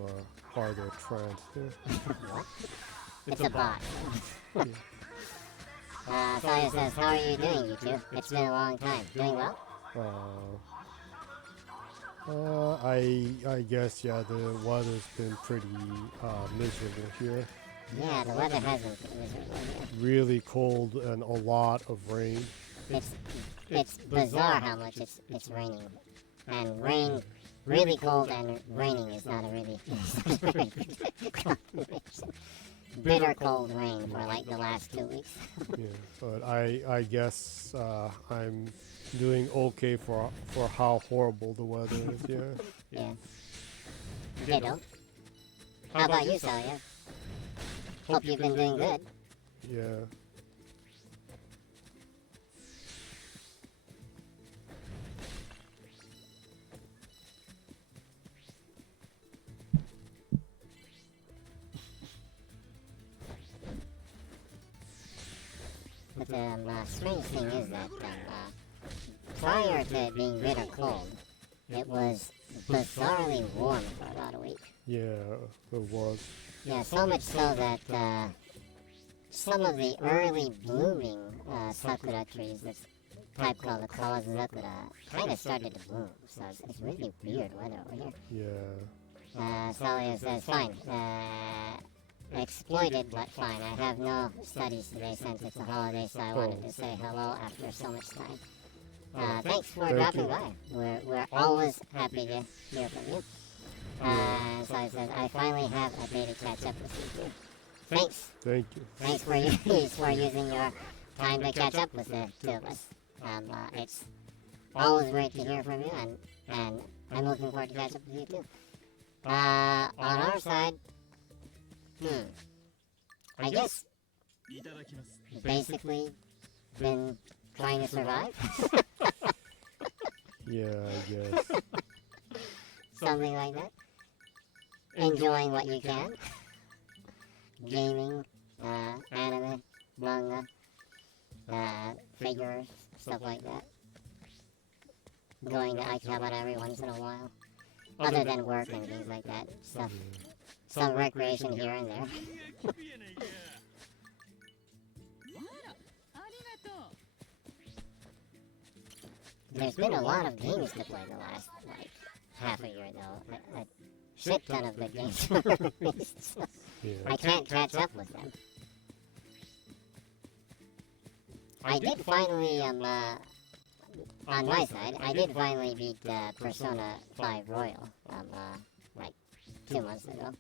are there trans there? What? It's a bot. Salia says, how are you doing, you two? It's been a long time. Doing well? I guess, yeah, the weather's been pretty miserable here. Yeah, the weather has been miserable here. Really cold and a lot of rain. It's bizarre how much it's raining. And rain, really cold and raining is not a really combination. Bitter cold rain for like the last 2 weeks. Yeah, but I guess I'm doing okay for how horrible the weather is. Yeah. Ditto. How about you, Salia? Hope you've been doing good. Yeah. But the strange thing is that prior to it being bitter cold, it was bizarrely warm for about a week. Yeah, it was. Yeah, so much so that some of the early blooming sakura trees, this type called the kawazakura, kind of started to bloom. So it's really weird weather over here. Yeah. Salia says, fine. Exploited, but fine. I have no studies today since it's a holiday, so I wanted to say hello after so much time. Thanks for dropping by. We're always happy to hear from you. So I said, I finally have a day to catch up with you too. Thanks. Thank you. Thanks for using your time to catch up with the two of us. It's always great to hear from you, and I'm looking forward to catch up with you too. On our side, I guess basically been trying to survive. Yeah, I guess. Something like that. Enjoying what you can. Gaming, anime, manga, figures, stuff like that. Going to Akihabara every once in a while. Other than work and things like that. Stuff. Some recreation here and there. There's been a lot of games to play the last, like, half a year though. A shit ton of good games were released, so Yeah. I can't catch up with them. I did finally, on my side, I did finally beat Persona 5 Royal, like 2 months ago.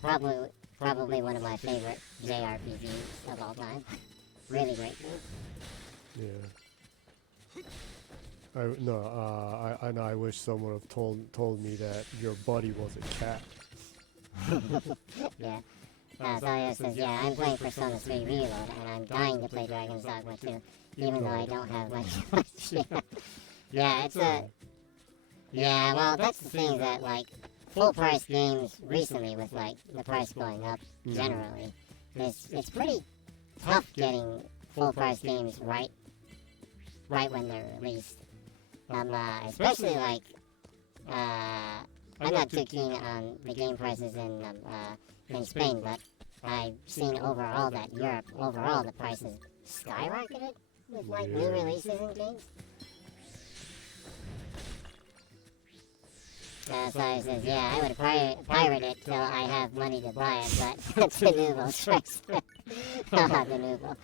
Probably one of my favorite JRPGs of all time. Really great game. Yeah. I wish someone have told me that your buddy was a cat. Yeah. Salia says, yeah, I'm playing Persona 3 Reload, and I'm dying to play Dragon's Dogma 2, even though I don't have much. Yeah, it's a... Yeah, well, that's the thing that, like, full-price games recently, with, like, the price going up generally, it's pretty tough getting full-price games right when they're released. Especially, like, I'm not too keen on the game prices in Spain, but I've seen overall that Europe, overall the prices skyrocketed with, like, new releases and games. So he says, yeah, I would pirate it till I have money to buy it, but that's the nouveau strikes. The nouveau.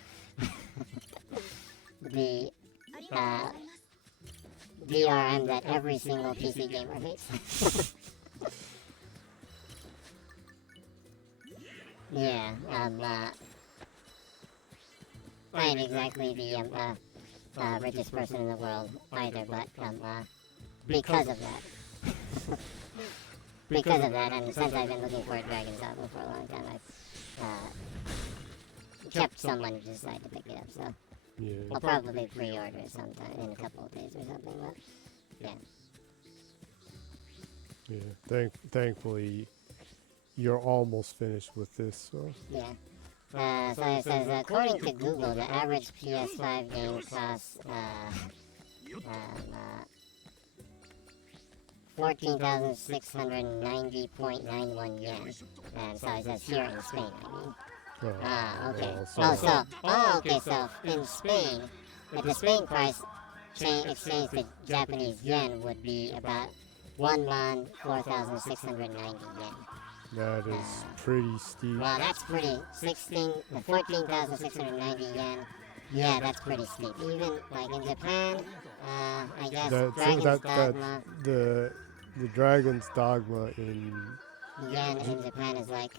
DRM that every single PC gamer hates. Yeah, I ain't exactly the richest person in the world either, but because of that. Because of that, and since I've been looking for a Dragon's Dogma for a long time, I've kept some money to decide to pick it up, so Yeah. I'll probably pre-order it sometime in a couple of days or something, but yeah. Yeah. Thankfully, you're almost finished with this. So. Yeah. So it says, according to Google, the average PS5 game costs 14,690.91 yen. And so it says here in Spain, I mean. Okay. Okay, so in Spain, if the Spain price exchange to Japanese yen would be about 1,04,690 yen. That is pretty steep. Well, that's pretty. 14,690 yen. Yeah, that's pretty steep. Even like in Japan, I guess Dragon's Dogma. The Dragon's Dogma in Yen in Japan is like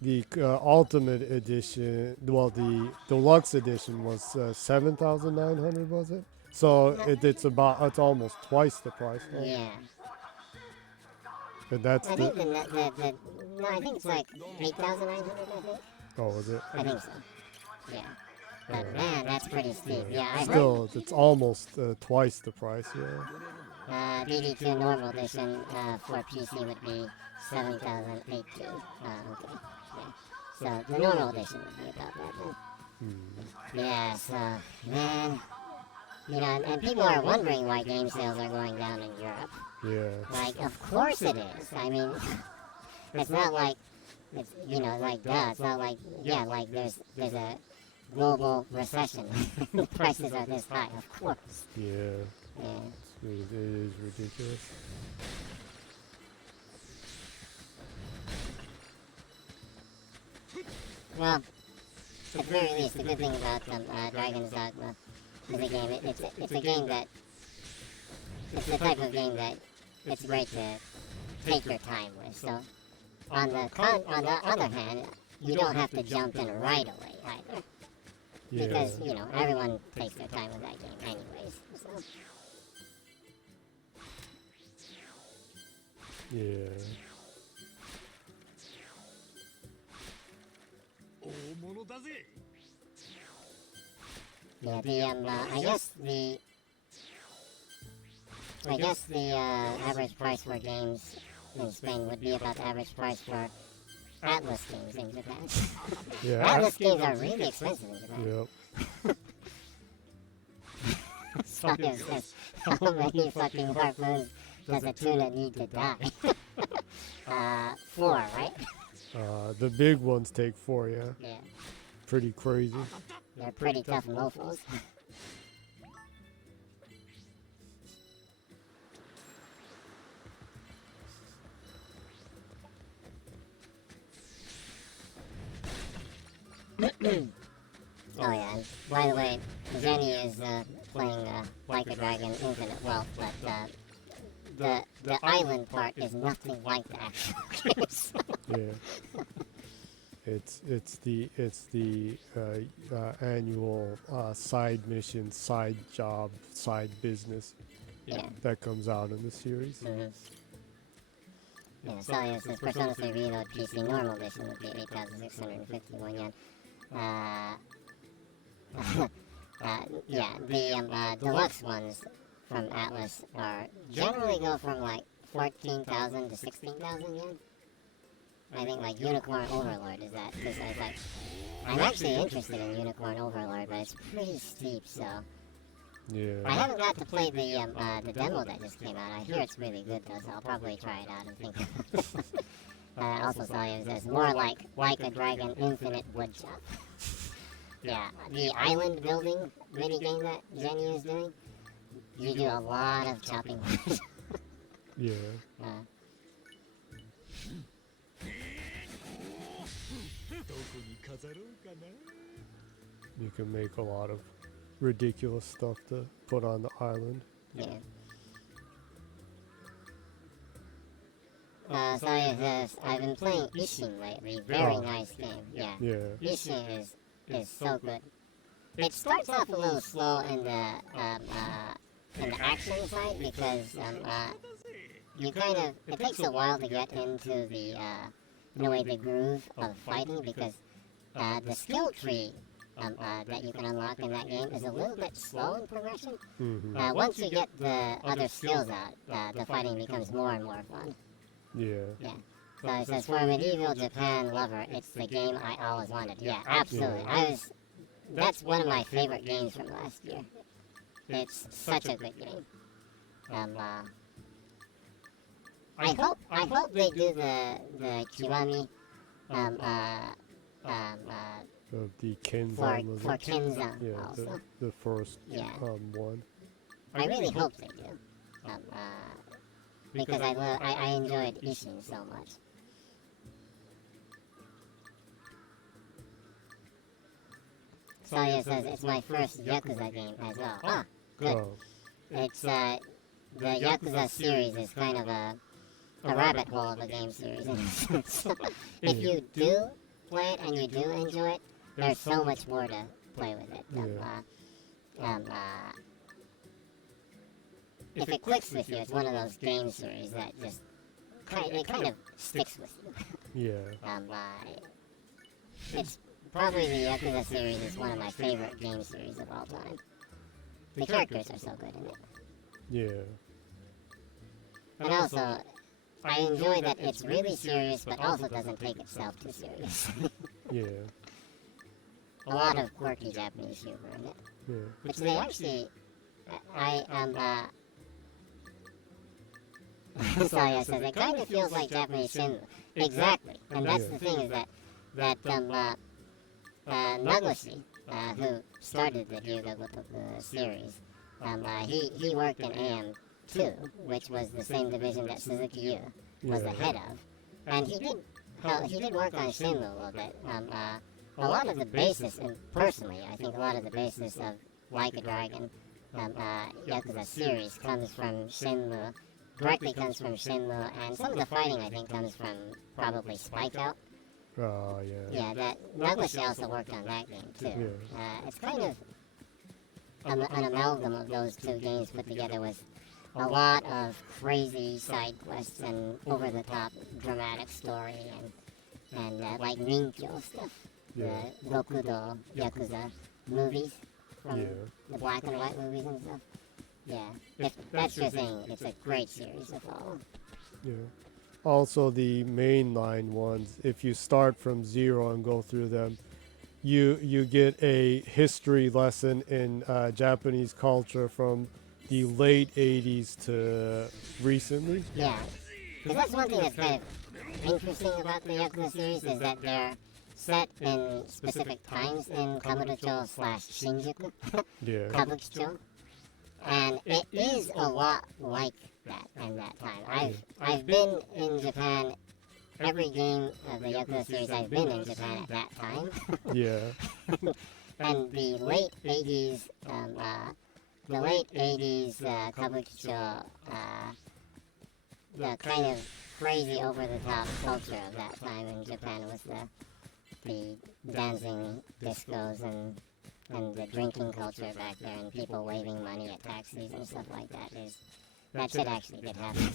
the Ultimate Edition. Well, the Deluxe Edition was 7,900, was it? So it's almost twice the price. Right? Yeah. And that's I think no, I think it's like 8,900. I think. Oh, was it? I think so. Yeah. But man, that's pretty steep. Yeah, I Still, it's almost twice the price. Yeah. heard BD2 normal edition for PC would be 7,080. Okay. Yeah. So the normal edition would be about that. Yeah. So man, you know, and people are wondering why game sales are going down in Europe. Yeah. Like, of course it is. I mean, it's not like, it's, you know, like, duh. It's not like, yeah, like there's a global recession. The prices are this high, of course. Yeah. Yeah. It is ridiculous. Well, at the very least, the good thing about Dragon's Dogma is a game. It's a game that it's the type of game that it's great to take your time with. So, on the other hand, you don't have to jump in right away either, Yeah. because you know everyone takes their time with that game anyways. So. Yeah. Yeah, I guess the average price for games in Spain would be about the average price for Atlas games in Japan. Yeah. Atlas games are really expensive in Japan. Yep. So it says, how many fucking harpoons does a tuna need to die? 4, right? The big ones take 4. Yeah. Yeah, Pretty crazy. they're pretty tough mofos. Oh yeah, and by the way, Jenny is playing Like a Dragon Infinite Wealth, but the island part is nothing like the actual games. Yeah. It's the annual side mission, side job, side business Yeah. that comes out in the series. Mm-hmm. Yeah, so it says Persona 3 Reload PC Normal Edition would be 8,651 yen. Yeah, the deluxe ones from Atlas are generally go from like 14,000 to 16,000 yen. I think like Unicorn Overlord is that. Cause I like, I'm actually interested in Unicorn Overlord, but it's pretty steep. So Yeah. I haven't got to play the demo that just came out. I hear it's really good though, so I'll probably try it out and think. I also saw it says more like a Dragon Infinite Woodchop. Yeah, the island building mini game that Jenny is doing. You do a lot of chopping. Yeah. You can make a lot of ridiculous stuff to put on the island. Yeah. Sorry, I've been playing Ishin lately. Very nice game. Yeah. Ishin is so good. It starts off a little slow in the action side because it takes a while to get into the groove of fighting because the skill tree that you can unlock in that game is a little bit slow in progression. Once you get the other skills out, the fighting becomes more and more fun. Yeah. So it says, for a medieval Japan lover, it's the game I always wanted. Yeah, absolutely. That's one of my favorite games from last year. It's such a good game. I hope they do the Kiwami Of the Kenzan for Kenzan also. The first one. I really hope they do. Because I enjoyed Ishin so much. Saya says it's my first Yakuza game as well. Ah, good. It's the Yakuza series is kind of a rabbit hole of a game series in a sense. If you do play it and you do enjoy it, there's so much more to play with it. If it clicks with you, it's one of those game series that just kind of sticks with you. It's probably the Yakuza series is one of my favorite game series of all time. The characters are so good in it. And also, I enjoy that it's really serious, but also doesn't take itself too serious. A lot of quirky Japanese humor in it. Which they actually, Saya says, it kind of feels like Japanese cinema. Exactly. And that's the thing is that Nagoshi, who started the Ryuga Gotoku series, he worked in AM2, which was the same division that Suzuki Yu was the head of. And he did work on Shenmue a little bit. A lot of the basis, and personally, I think a lot of the basis of Like a Dragon, Yakuza series comes from Shenmue, directly comes from Shenmue, and some of the fighting, I think, comes from probably Spike Out. Yeah, that Nagoshi also worked on that game, too. It's kind of an amalgam of those two games put together with a lot of crazy side quests and over-the-top dramatic story and like Ninkyo stuff. The Rokudo Yakuza movies from the black and white movies and stuff. If that's your thing, it's a great series to follow. Also, the mainline ones, if you start from zero and go through them, you get a history lesson in Japanese culture from the late 80s to recently. Yeah, because that's one thing that's kind of interesting about the Yakuza series is that they're set in specific times in Kamurocho/Shinjuku, Kabukicho, and it is a lot like that in that time. I've been in Japan. Every game of the Yakuza series, I've been in Japan at that time. And the late 80s, Kabukicho, the kind of crazy over-the-top culture of that time in Japan was the dancing discos and the drinking culture back there and people waving money at taxis and stuff like that. That shit actually did happen.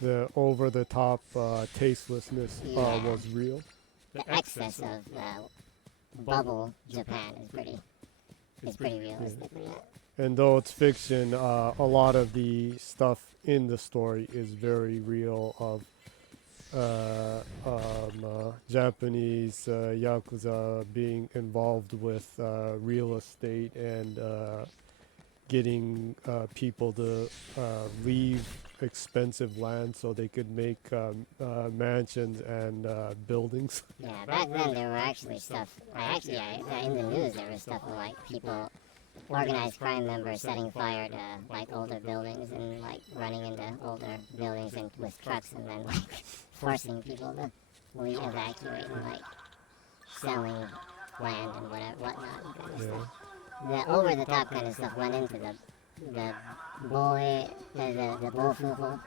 The over-the-top tastelessness was real. The excess of bubble Japan is pretty realistic. And though it's fiction, a lot of the stuff in the story is very real of Japanese Yakuza being involved with real estate and getting people to leave expensive land so they could make mansions and buildings. Yeah, back then there were actually stuff. In the news there was stuff like people, organized crime members setting fire to like older buildings and like running into older buildings and with trucks and then like forcing people to evacuate and like selling land and whatnot and kind of stuff. The over-the-top kind of stuff went into the bofuho,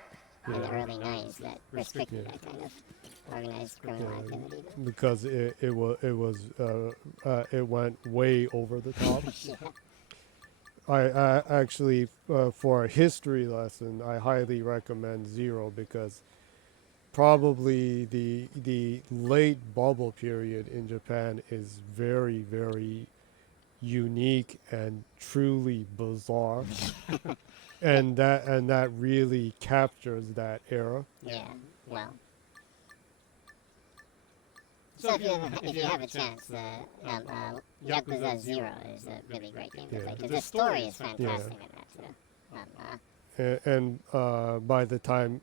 in the early 90s that restricted that kind of organized criminal activity. Because it went way over the top. Yeah. I actually, for a history lesson, I highly recommend Zero because probably the late bubble period in Japan is very, very unique and truly bizarre. and that really captures that era. Yeah, well. So if you have a chance, Yakuza 0 is a really great game to play because the story is fantastic in that too. And by the time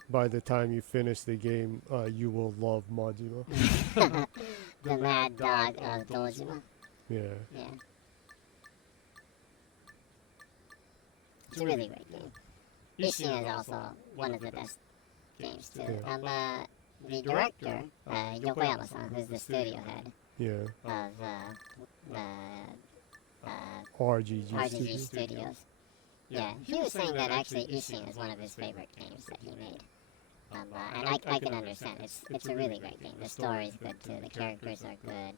you finish the game, you will love Majima. The mad dog of Dojima. Yeah. Yeah. It's a really great game. Ishin is also one of the best games too. Yeah. The director, Yokoyama-san, who's the studio head of RGG Studios. Yeah, he was saying that actually Ishin is one of his favorite games that he made. And I can understand. It's a really great game. The story's good too. The characters are good.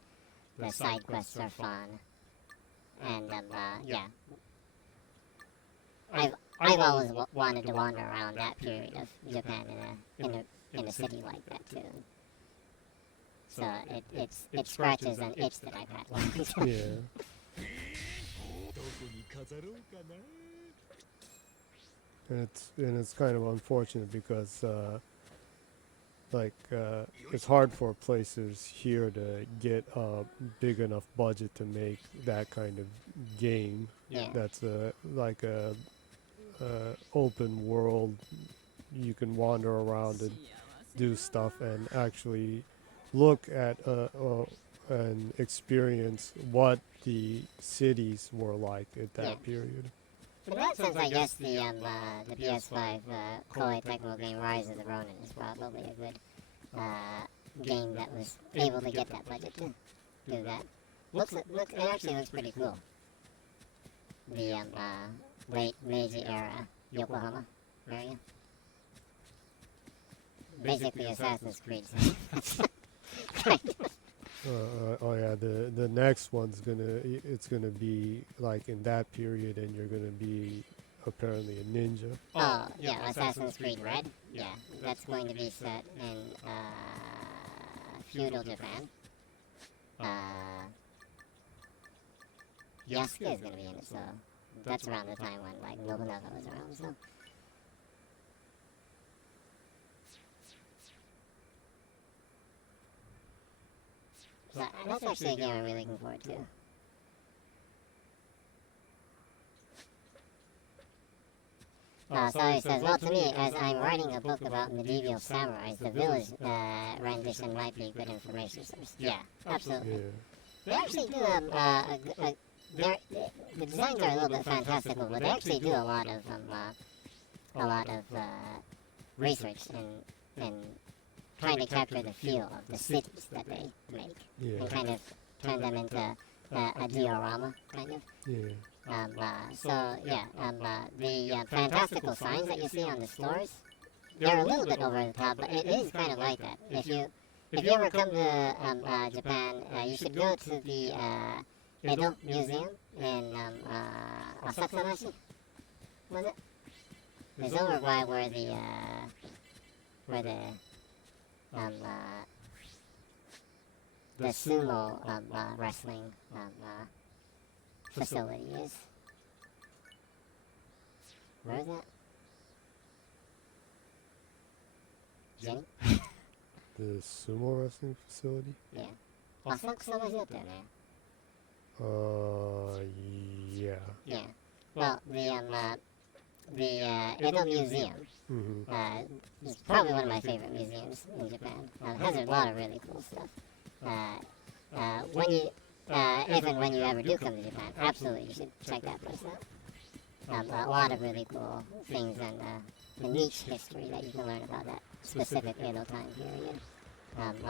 The side quests are fun. And yeah, I've always wanted to wander around that period of Japan in a city like that too. So it scratches an itch that I've had. Yeah. And it's kind of unfortunate because it's hard for places here to get a big enough budget to make that kind of game. Yeah. That's like a open world. You can wander around and do stuff and actually look at and experience what the cities were like at that period. In that sense, I guess the PS5 Koei Tecmo game Rise of the Ronin is probably a good game that was able to get that budget to do that. It actually looks pretty cool. The late Meiji era Yokohama area. Basically Assassin's Creed. Oh yeah, the next one's gonna be like in that period, and you're gonna be apparently a ninja. Oh yeah, Assassin's Creed Red. Yeah, that's going to be set in feudal Japan. Yasuke is gonna be in it, so that's around the time when like Nobunaga was around. So. That's actually a game I'm really looking forward to. So he says, well, to me, as I'm writing a book about medieval samurais, the village rendition might be a good information source. Yeah, absolutely. Yeah. They actually do the designs are a little bit fantastical, but they actually do a lot of research in trying to capture the feel of the cities that they make, and kind of turn them into a diorama, kind of. Yeah. The fantastical signs that you see on the stores, they're a little bit over the top, but it is kind of like that. If you ever come to Japan, you should go to the Edo Museum in Asakusa-machi. Was it? It's over by where the sumo wrestling facility is. Where is that? Jenny? The sumo wrestling facility? Yeah. Asakusa-machi だったよね. Yeah. Yeah. Well, the Edo Museum is probably one of my favorite museums in Japan. It has a lot of really cool stuff. When you ever do come to Japan, absolutely you should check that place out. A lot of really cool things and the niche history that you can learn about that specific Edo time period. And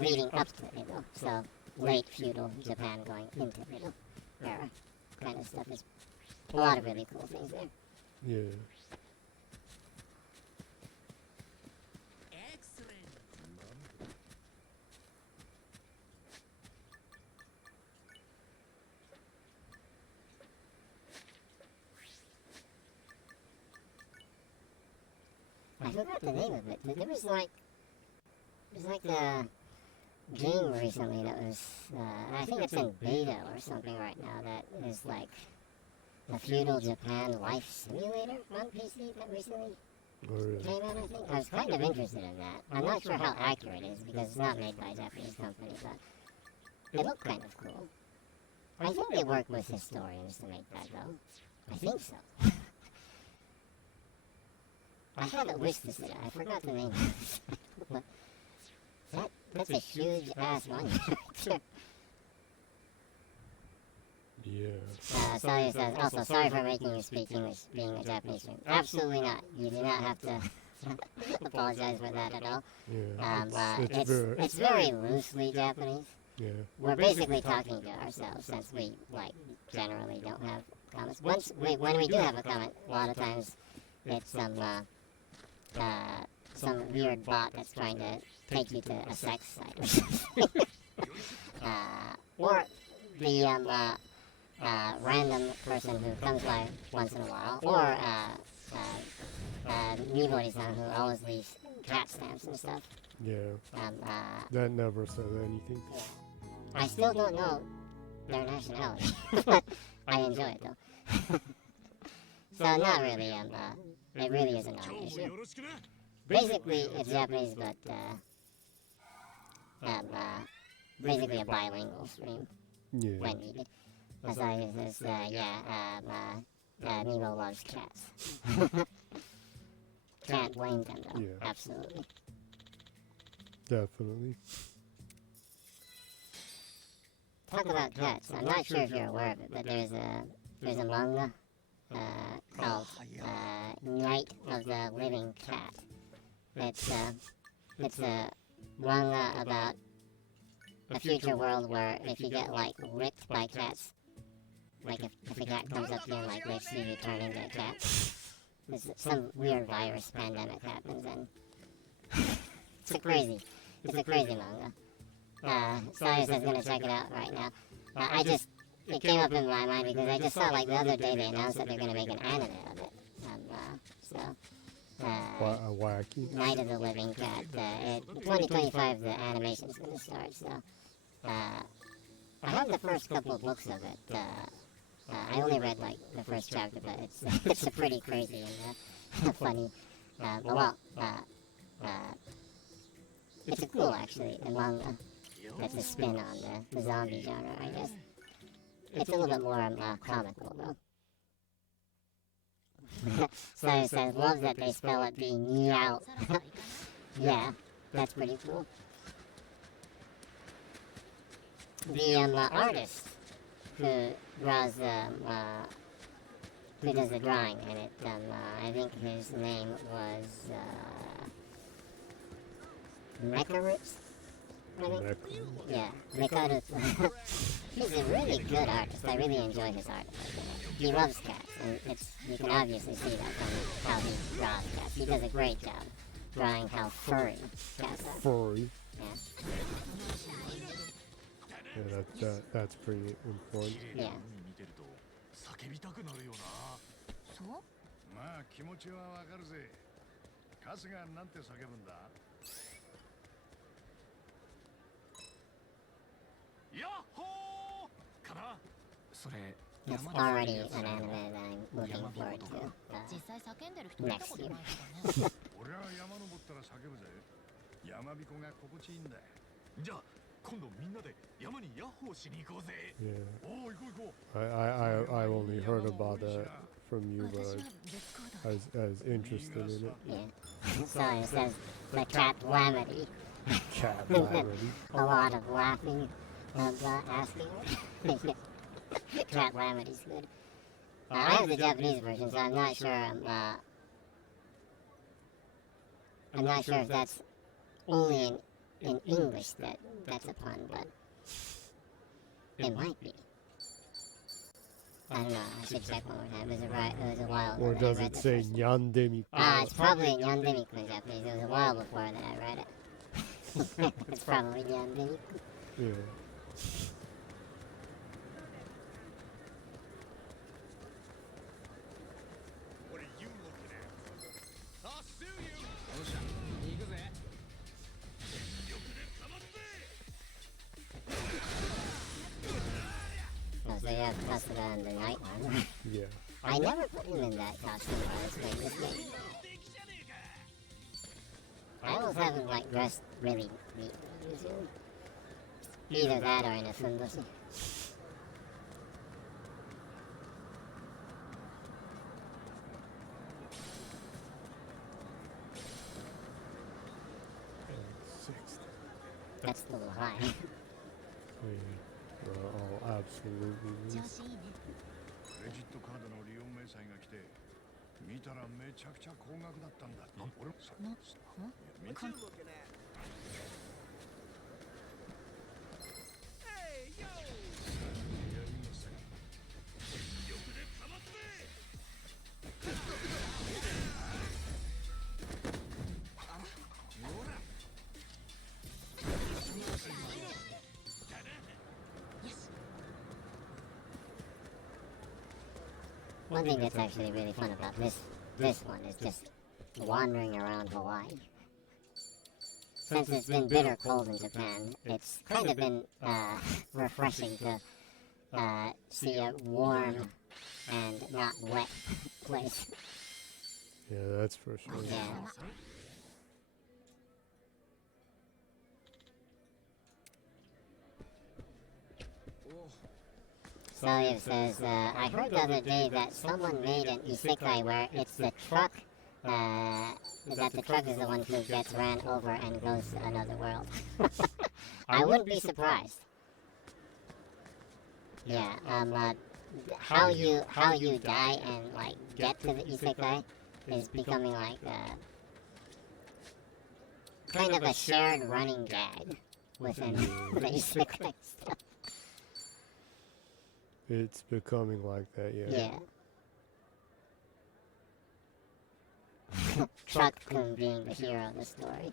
leading up to Edo, so late feudal Japan going into Edo era kind of stuff is a lot of really cool things there. Yeah. I forgot the name of it. There was like a game recently that was, I think it's in beta or something right now, that is like the feudal Japan life simulator on PC that recently came out, I think. I was kind of interested in that. I'm not sure how accurate it is because it's not made by a Japanese company, but it looked kind of cool. I think they work with historians to make that, though. I think so. I had a wish to see it. I forgot the name. But that's a huge ass one right there. Yeah. Sawyer says, also, sorry for making you speak English being a Japanese student. Absolutely not. You do not have to apologize for that at all. Yeah. It's very loosely Japanese. Yeah. We're basically talking to ourselves since we, like, generally don't have comments. When we do have a comment, a lot of times it's some weird bot that's trying to take you to a sex site or something. Or the random person who comes by once in a while, or Mibori-san who always leaves cat stamps and stuff. Yeah. That never said anything. Yeah. I still don't know their nationality, but I enjoy it though. So not really, it really is a non-issue. Basically, it's Japanese, but basically a bilingual stream when needed. Asai says, Nemo loves cats. Can't blame them though. Yeah. Absolutely. Definitely. Talk about cats. I'm not sure if you're aware of it, but there's a manga called Night of the Living Cat. It's a manga about a future world where if you get like licked by cats, like if a cat comes up to you and like licks you, you turn into a cat. Some weird virus pandemic happens and it's a crazy manga. Sawyer says gonna check it out right now. It came up in my mind because I just saw like the other day they announced that they're gonna make an anime of it. Wacky. Night of the Living Cat. 2025 the animation's gonna start, so I have the first couple of books of it. I only read like the first chapter, but it's a pretty crazy and funny. It's a cool actually, a manga. That's a spin on the zombie genre, I guess. It's a little bit more comical though. So it says, love that they spell it being out. Yeah, that's pretty cool. The artist who draws who does the drawing in it, I think his name was Mekarutz. Yeah, Mekarutz. He's a really good artist. I really enjoy his art. He loves cats, and you can obviously see that from how he draws cats. He does a great job drawing how furry cats are. Furry. Yeah. Yeah, that's pretty important. Yeah. そう？まあ気持ちはわかるぜ。春日なんて叫ぶんだ。ヤッホーかな。それ。 It's already an anime that I'm looking forward to 実際叫んでる人見たことないからね。俺は山登ったら叫ぶぜ。山彦が心地いいんだ。じゃあ今度みんなで山にヤッホーしに行こうぜ。 Yeah. おお行こう行こう。 I only heard about that from you, but I was interested in it. Yeah. So it says the cat lamity. Cat already. A lot of laughing and asking. Cat lamity's good. I have the Japanese version, so I'm not sure. I'm not sure if that's only in English that's a pun, but it might be. I don't know. I should check one more time. It was a while ago. Or that I does read it the say first- Nyandemi? it's probably Nyandemiku in Japanese. It was a while before that I read it. It's probably Nyandemiku. Yeah. What are you looking at? I'll sue you. Kasuga and the Night one. Yeah. I never put him in that costume when I was playing this game. I always have him like dressed really neat. Either that or in a funbushi. That's a little high. Oh, absolutely. 調子いいね。クレジットカードの利用明細が来て、見たらめちゃくちゃ高額だったんだ。俺もさ、見てるわけね。One thing that's actually really fun about this one is just wandering around Hawaii. Since it's been bitter cold in Japan, it's kind of been refreshing to see a warm and not wet place. Yeah, that's for sure. Yeah. Sawyer says, I heard the other day that someone made an isekai where it's the truck, that the truck is the one who gets ran over and goes to another world. I wouldn't be surprised. Yeah, how you die and like get to the isekai is becoming like kind of a shared running gag within the isekai stuff. It's becoming like that, yeah. Yeah. Truck-kun being the hero of the story.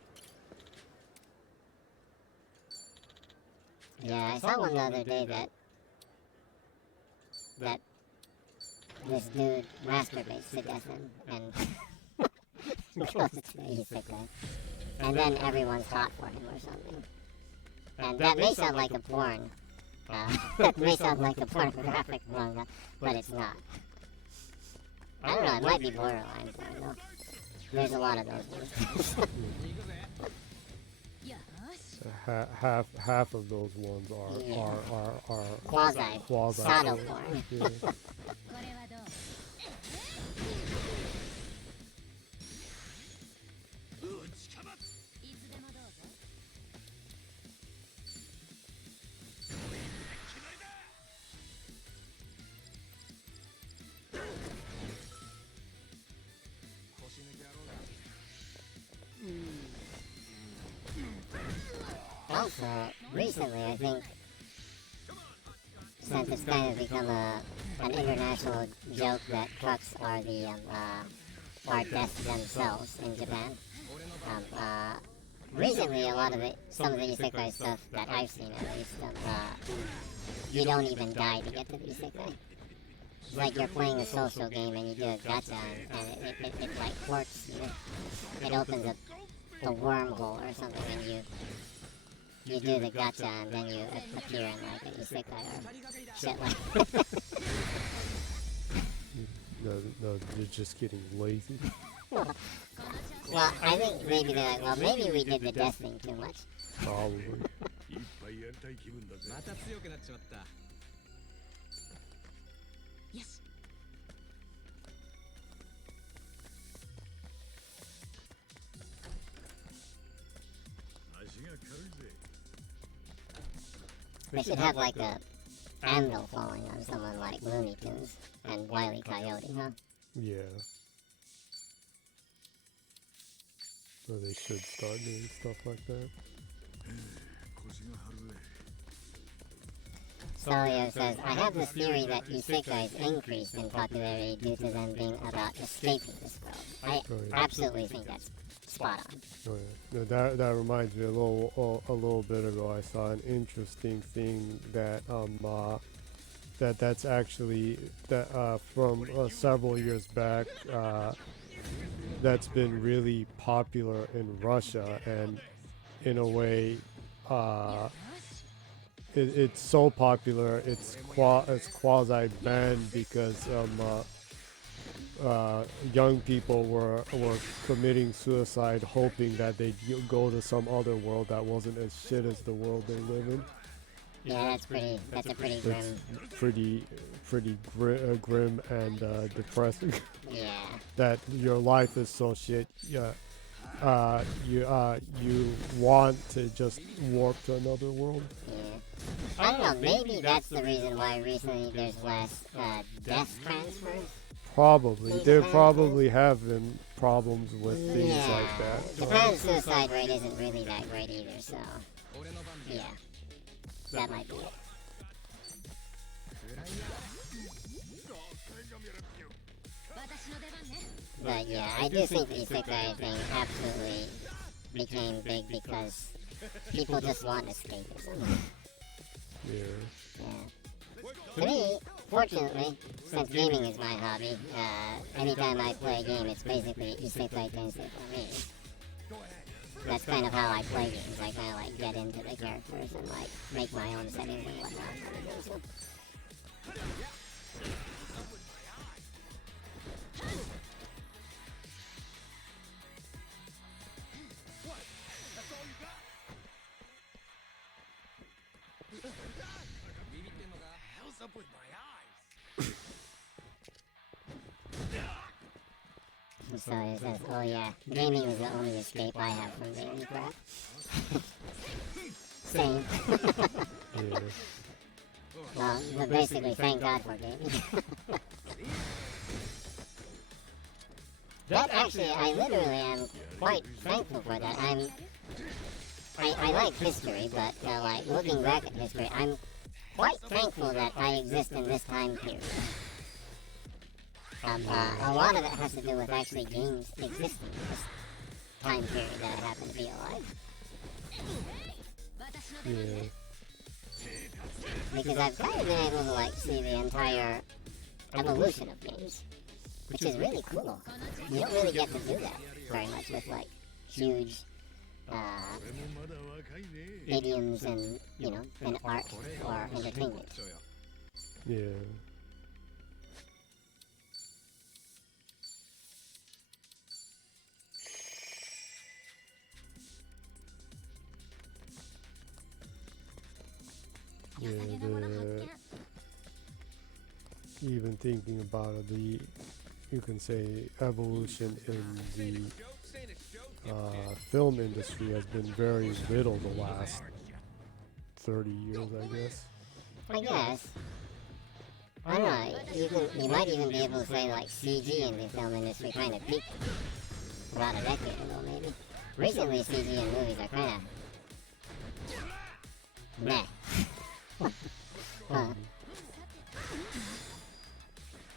Yeah, I saw one the other day that this dude masturbates to death and goes to the isekai. And then everyone's hot for him or something. And that may sound like a porn. It may sound like a pornographic manga, but it's not. I don't know, it might be borderline porn though. There's a lot of those ones. Half of those ones are quasi sado porn. Yeah. これはどう？いつでもどうぞ。Also, recently I think, since it's kind of become an international joke that trucks are are death themselves in Japan. Recently, a lot of some of the isekai stuff that I've seen at least, you don't even die to get to the isekai. It's like you're playing a social game and you do a gacha and it like works, you know? It opens a wormhole or something and you do the gacha and then you appear in like an isekai or shit like that. No, you're just getting lazy. Well, I think maybe they're like, well, maybe we did the death thing too much. Probably. いっぱいやりたい気分だぜ。また強くなっちまった。よし。足が軽いぜ。 They should have like a anvil falling on someone like Looney Tunes and Wile E. Coyote, huh? Yeah. So they should start doing stuff like that. 腰が張るぜ。 Sawyer says, I have this theory that isekais increased in popularity due to them being about escaping this world. I absolutely think that's spot on. Oh, yeah. No, that reminds me a little bit ago. I saw an interesting thing that that's actually from several years back. That's been really popular in Russia, and in a way, it's so popular. It's quasi banned because young people were committing suicide, hoping that they'd go to some other world that wasn't as shit as the world they live in. Yeah, that's a pretty grim. Pretty grim and depressing. Yeah. That your life is so shit. Yeah. You want to just warp to another world. Yeah. I don't know. Maybe that's the reason why recently there's less death transfers. Probably. There probably have been problems with things like that. Japan's suicide rate isn't really that great either, so yeah, that might be it. But yeah, I do think the isekai thing absolutely became big because people just want escapism. Yeah. To me, fortunately, since gaming is my hobby, anytime I play a game, it's basically isekai tensei for me. That's kind of how I play games. I kind of like get into the characters and like make my own settings and whatnot. So. So it says, oh yeah, gaming is the only escape I have from gaming crap. Same. Yeah. Well, but basically, thank God for gaming. That actually, I literally am quite thankful for that. I like history, but like looking back at history, I'm quite thankful that I exist in this time period. A lot of it has to do with actually games existing in this time period that I happen to be alive. Yeah. Because I've kind of been able to like see the entire evolution of games, which is really cool. You don't really get to do that very much with like huge idioms and, you know, and art or entertainment. Yeah. Yeah, even thinking about it, you can say evolution in the film industry has been very little the last 30 years, I guess. I guess. I don't know, you might even be able to say like CG in the film industry kind of peaked about a decade ago maybe. Recently CG in movies are kind of meh.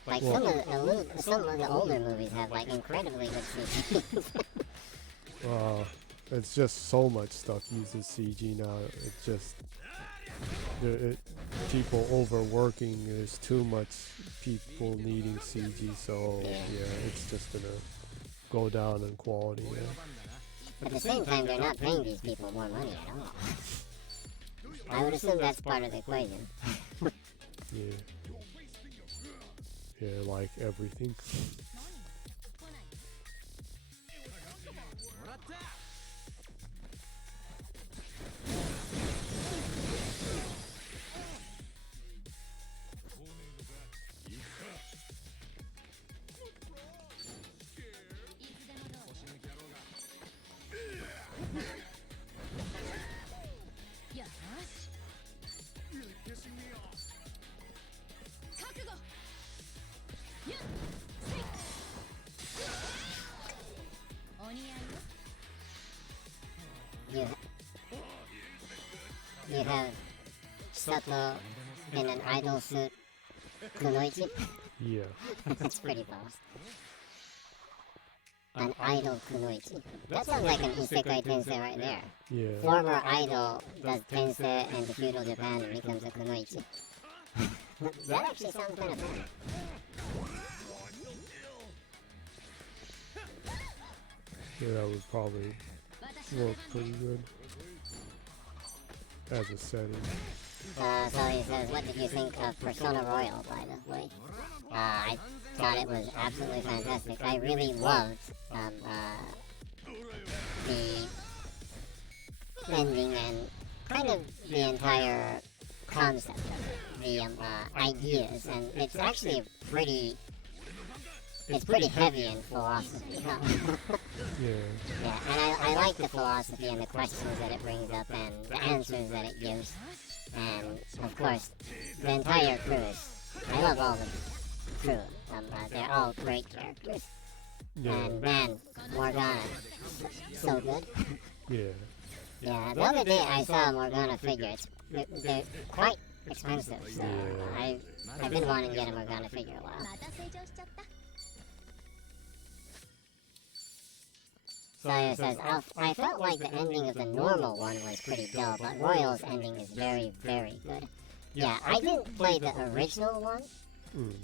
Like some of the older movies have like incredibly good CG. It's just so much stuff uses CG now. It's just people overworking. There's too much people needing CG, so yeah, it's just gonna go down in quality. Yeah. At the same time, they're not paying these people more money at all. I would assume that's part of the equation. Yeah. Yeah, like everything. You have Sato in an idol suit, Kunoichi. Yeah. That's pretty boss. An idol Kunoichi. That sounds like an isekai tensei right there. Yeah. Former idol does tensei in the feudal Japan and becomes a Kunoichi. That actually sounds kind of fun. Yeah, that would probably work pretty good as a setting. So he says, what did you think of Persona Royal, by the way? I thought it was absolutely fantastic. I really loved the ending and kind of the entire concept of it, the ideas, and it's actually it's pretty heavy in philosophy. Huh? Yeah, and I like the philosophy and the questions that it brings up and the answers that it gives. And, of course, the entire crew I love all the crew. They're all great characters. And, man, Morgana, so good. Yeah, the other day I saw a Morgana figure. They're quite expensive, so I've been wanting to get a Morgana figure a while. Sawyer says, I felt like the ending of the normal one was pretty dull, but Royal's ending is very, very good. Yeah, I didn't play the original one,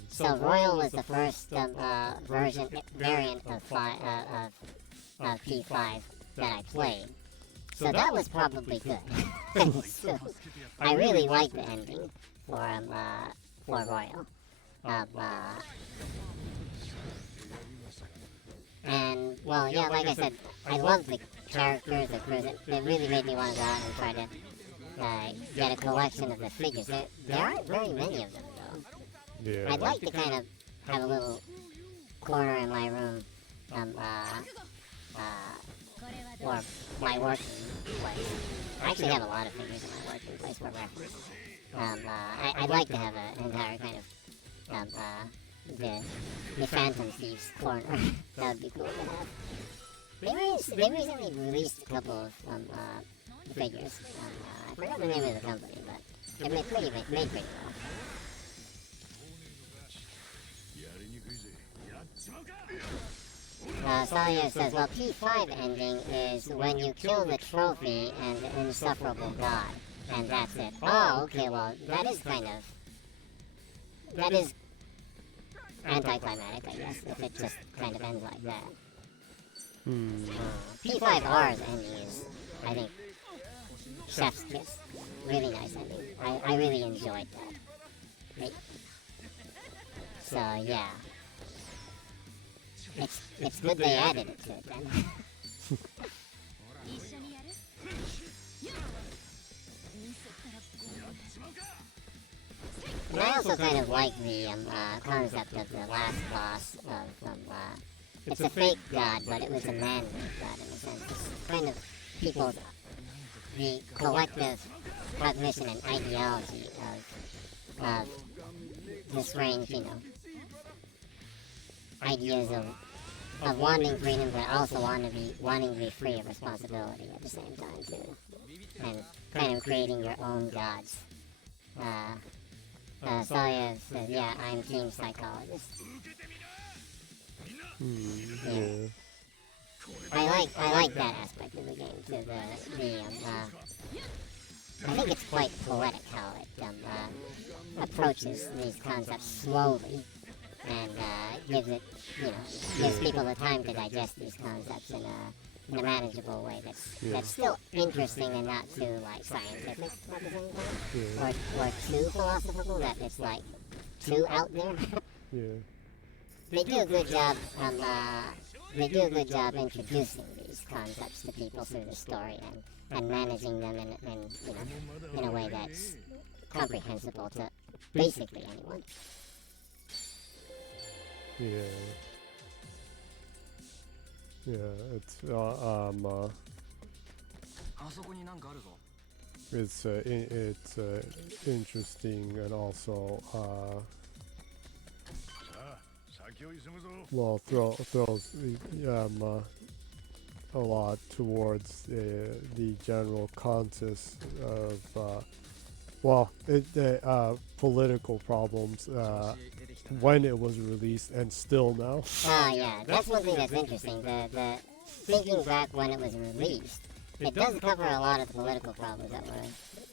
so Royal was the first variant of P5 that I played. So that was probably good. So, I really like the ending for Royal. And, well, yeah, like I said, I love the characters, the crews. It really made me want to go out and try to get a collection of the figures. There aren't very many of them, though. Yeah. I'd like to kind of have a little corner in my room, or my working place. I actually have a lot of figures in my working place for reference. I'd like to have an entire kind of, the Phantom Thieves corner. That would be cool to have. They recently released a couple of figures. I forgot the name of the company, but they're made pretty well. Sawyer says, well, P5 ending is when you kill the trophy and the insufferable god, and that's it. Oh, okay, well, that is anticlimactic, I guess, if it just kind of ends like that. P5R's ending is, I think, Chef's Kiss. Really nice ending. I really enjoyed that. Right? So, yeah. It's good they added it to it then. And I also kind of like the concept of the last boss of it's a fake god, but it was a man-made god in a sense. It's kind of the collective cognition and ideology of this range, ideas of wanting freedom, but also wanting to be free of responsibility at the same time too, and kind of creating your own gods. Sawyer says, yeah, I'm team psychologist. Yeah. I like that aspect of the game too. I think it's quite poetic how it approaches these concepts slowly and gives people the time to digest these concepts in a manageable way that's still interesting and not too scientific at the same time, or too philosophical that it's too out there. They do a good job. They do a good job introducing these concepts to people through the story and managing them in a way that's comprehensible to basically anyone. It's interesting and also throws a lot towards the general consensus of political problems when it was released and still now. Yeah, that's one thing that's interesting. The thinking back when it was released, it does cover a lot of the political problems that were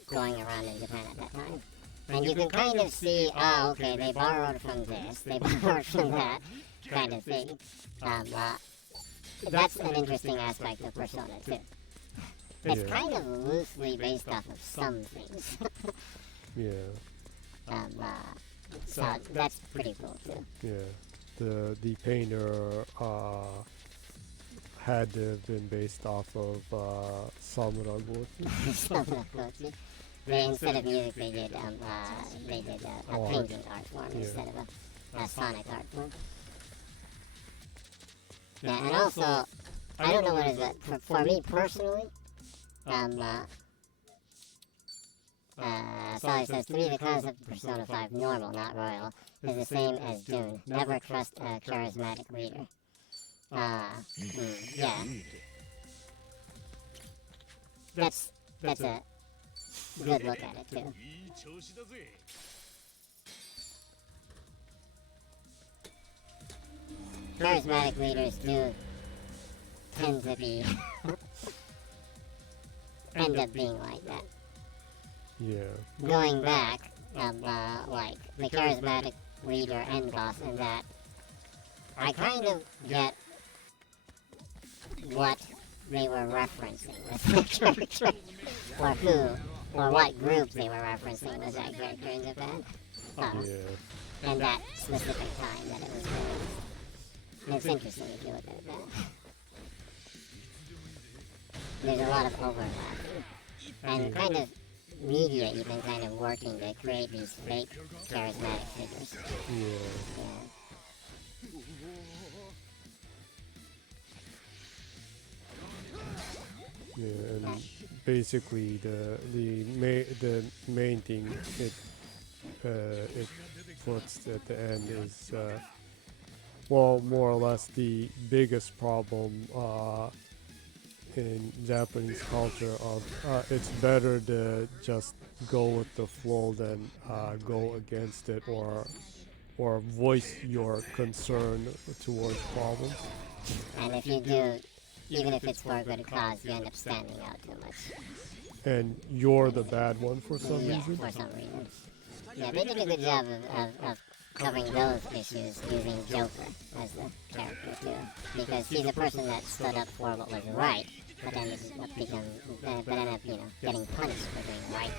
going around in Japan at that time. And you can kind of see, okay, they borrowed from this, they borrowed from that kind of thing. That's an interesting aspect of Persona 2. It's kind of loosely based off of some things. Yeah. So that's pretty cool too. Yeah. The painter had to have been based off of Samura Gochi. Samura Gochi. Instead of music, they did a painting art form instead of a sonic art form. Yeah, and also, I don't know what is it for me personally. Sally says, to me the concept of Persona 5 normal, not royal, is the same as Dune. Never trust a charismatic leader. Yeah. That's a good look at it too. Charismatic leaders do tend to be end up being like that. Yeah. Going back, like the charismatic leader and boss and that, I kind of get what they were referencing with that character, or who, or what group they were referencing with that character in Japan, and that specific time that it was released. And it's interesting if you look at that. There's a lot of overlap, and kind of media even kind of working to create these fake charismatic figures. Yeah, and basically the main thing it puts at the end is well, more or less the biggest problem in Japanese culture of it's better to just go with the flow than go against it or voice your concern towards problems. And if you do, even if it's for a good cause, you end up standing out too much. And you're the bad one for some reason? For some reason. Yeah, they did a good job of covering those issues using Joker as the character too. Because he's a person that stood up for what was right, but then ended up, getting punished for doing right.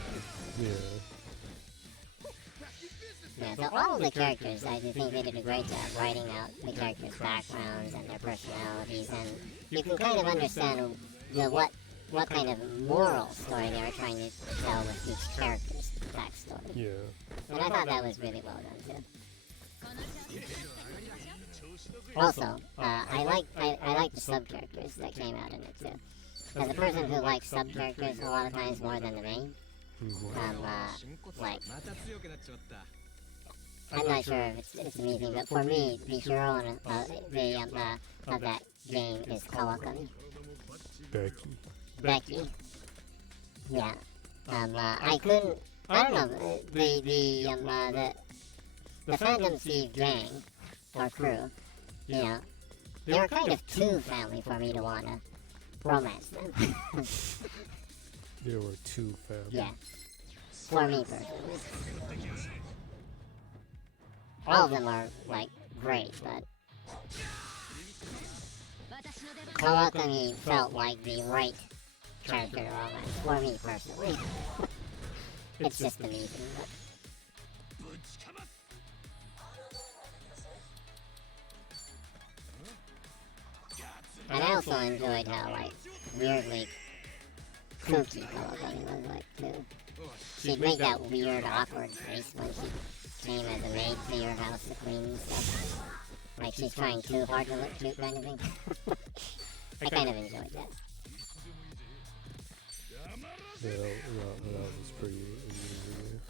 Yeah, so all of the characters, I do think they did a great job writing out the characters' backgrounds and their personalities, and you can kind of understand what kind of moral story they were trying to tell with each character's backstory. Yeah. And I thought that was really well done too. Also, I like the sub-characters that came out in it too. As a person who likes sub-characters a lot of times more than the main, like, I'm not sure if it's me thing, but for me, the hero of that game is Kawakami. Becky. Yeah. I don't know, the Phantom Thief gang, or crew, they were kind of too family for me to wanna romance them. There were two families. Yeah. For me personally. All of them are, like, great, but Kawakami felt like the right character to romance, for me personally. It's just amazing, but... And I also enjoyed how, like, weirdly kooky Kawakami was like, too. She'd make that weird, awkward face when she came as a maid to your house to clean and stuff. Like she's trying too hard to look cute kind of thing. I kind of enjoyed that. Yeah, that was pretty amusing.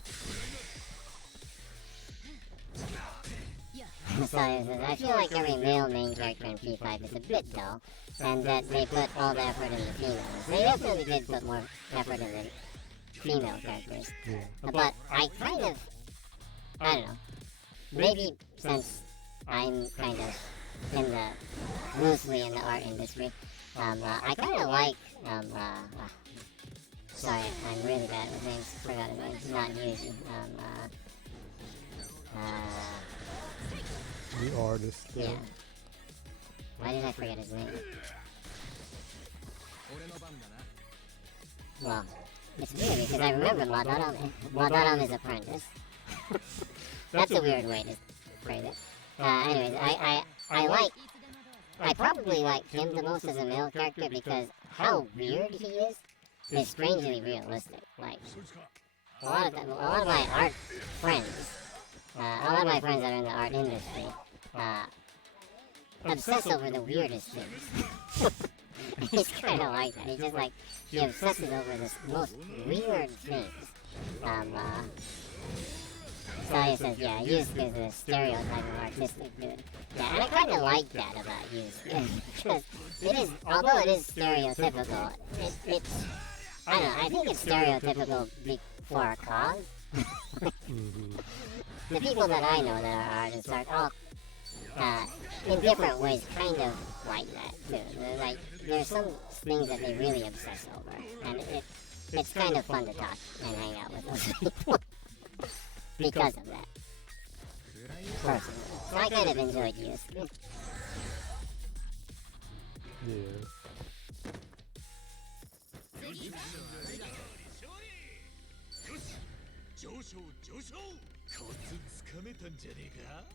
So I feel like every male main character in P5 is a bit dull, and that they put all the effort in the females. They definitely did put more effort in the female characters. Yeah. But I kind of, I don't know, maybe since I'm kind of loosely in the art industry, I kind of like, sorry, I'm really bad with names, forgot his name, not Yuji, The artist. yeah. Why did I forget his name? Well, it's weird because I remember Madarame, Apprentice. That's a weird way to phrase it. Anyways, I probably like him the most as a male character because how weird he is strangely realistic. Like, a lot of my art friends, a lot of my friends that are in the art industry, obsess over the weirdest things. He's kind of like that. He's just like, he obsesses over the most weird things. Saya says, yeah, Yusuke is a stereotype of artistic dude. Yeah, and I kind of like that about Yusuke. Because it is, although it is stereotypical, it's, I don't know, I think it's stereotypical for a cause. The people that I know that are artists are all, in different ways, kind of like that too. Like, there's some things that they really obsess over, and it's kind of fun to talk and hang out with those people because of that. Personally, so I kind of enjoyed Yusuke. Yeah.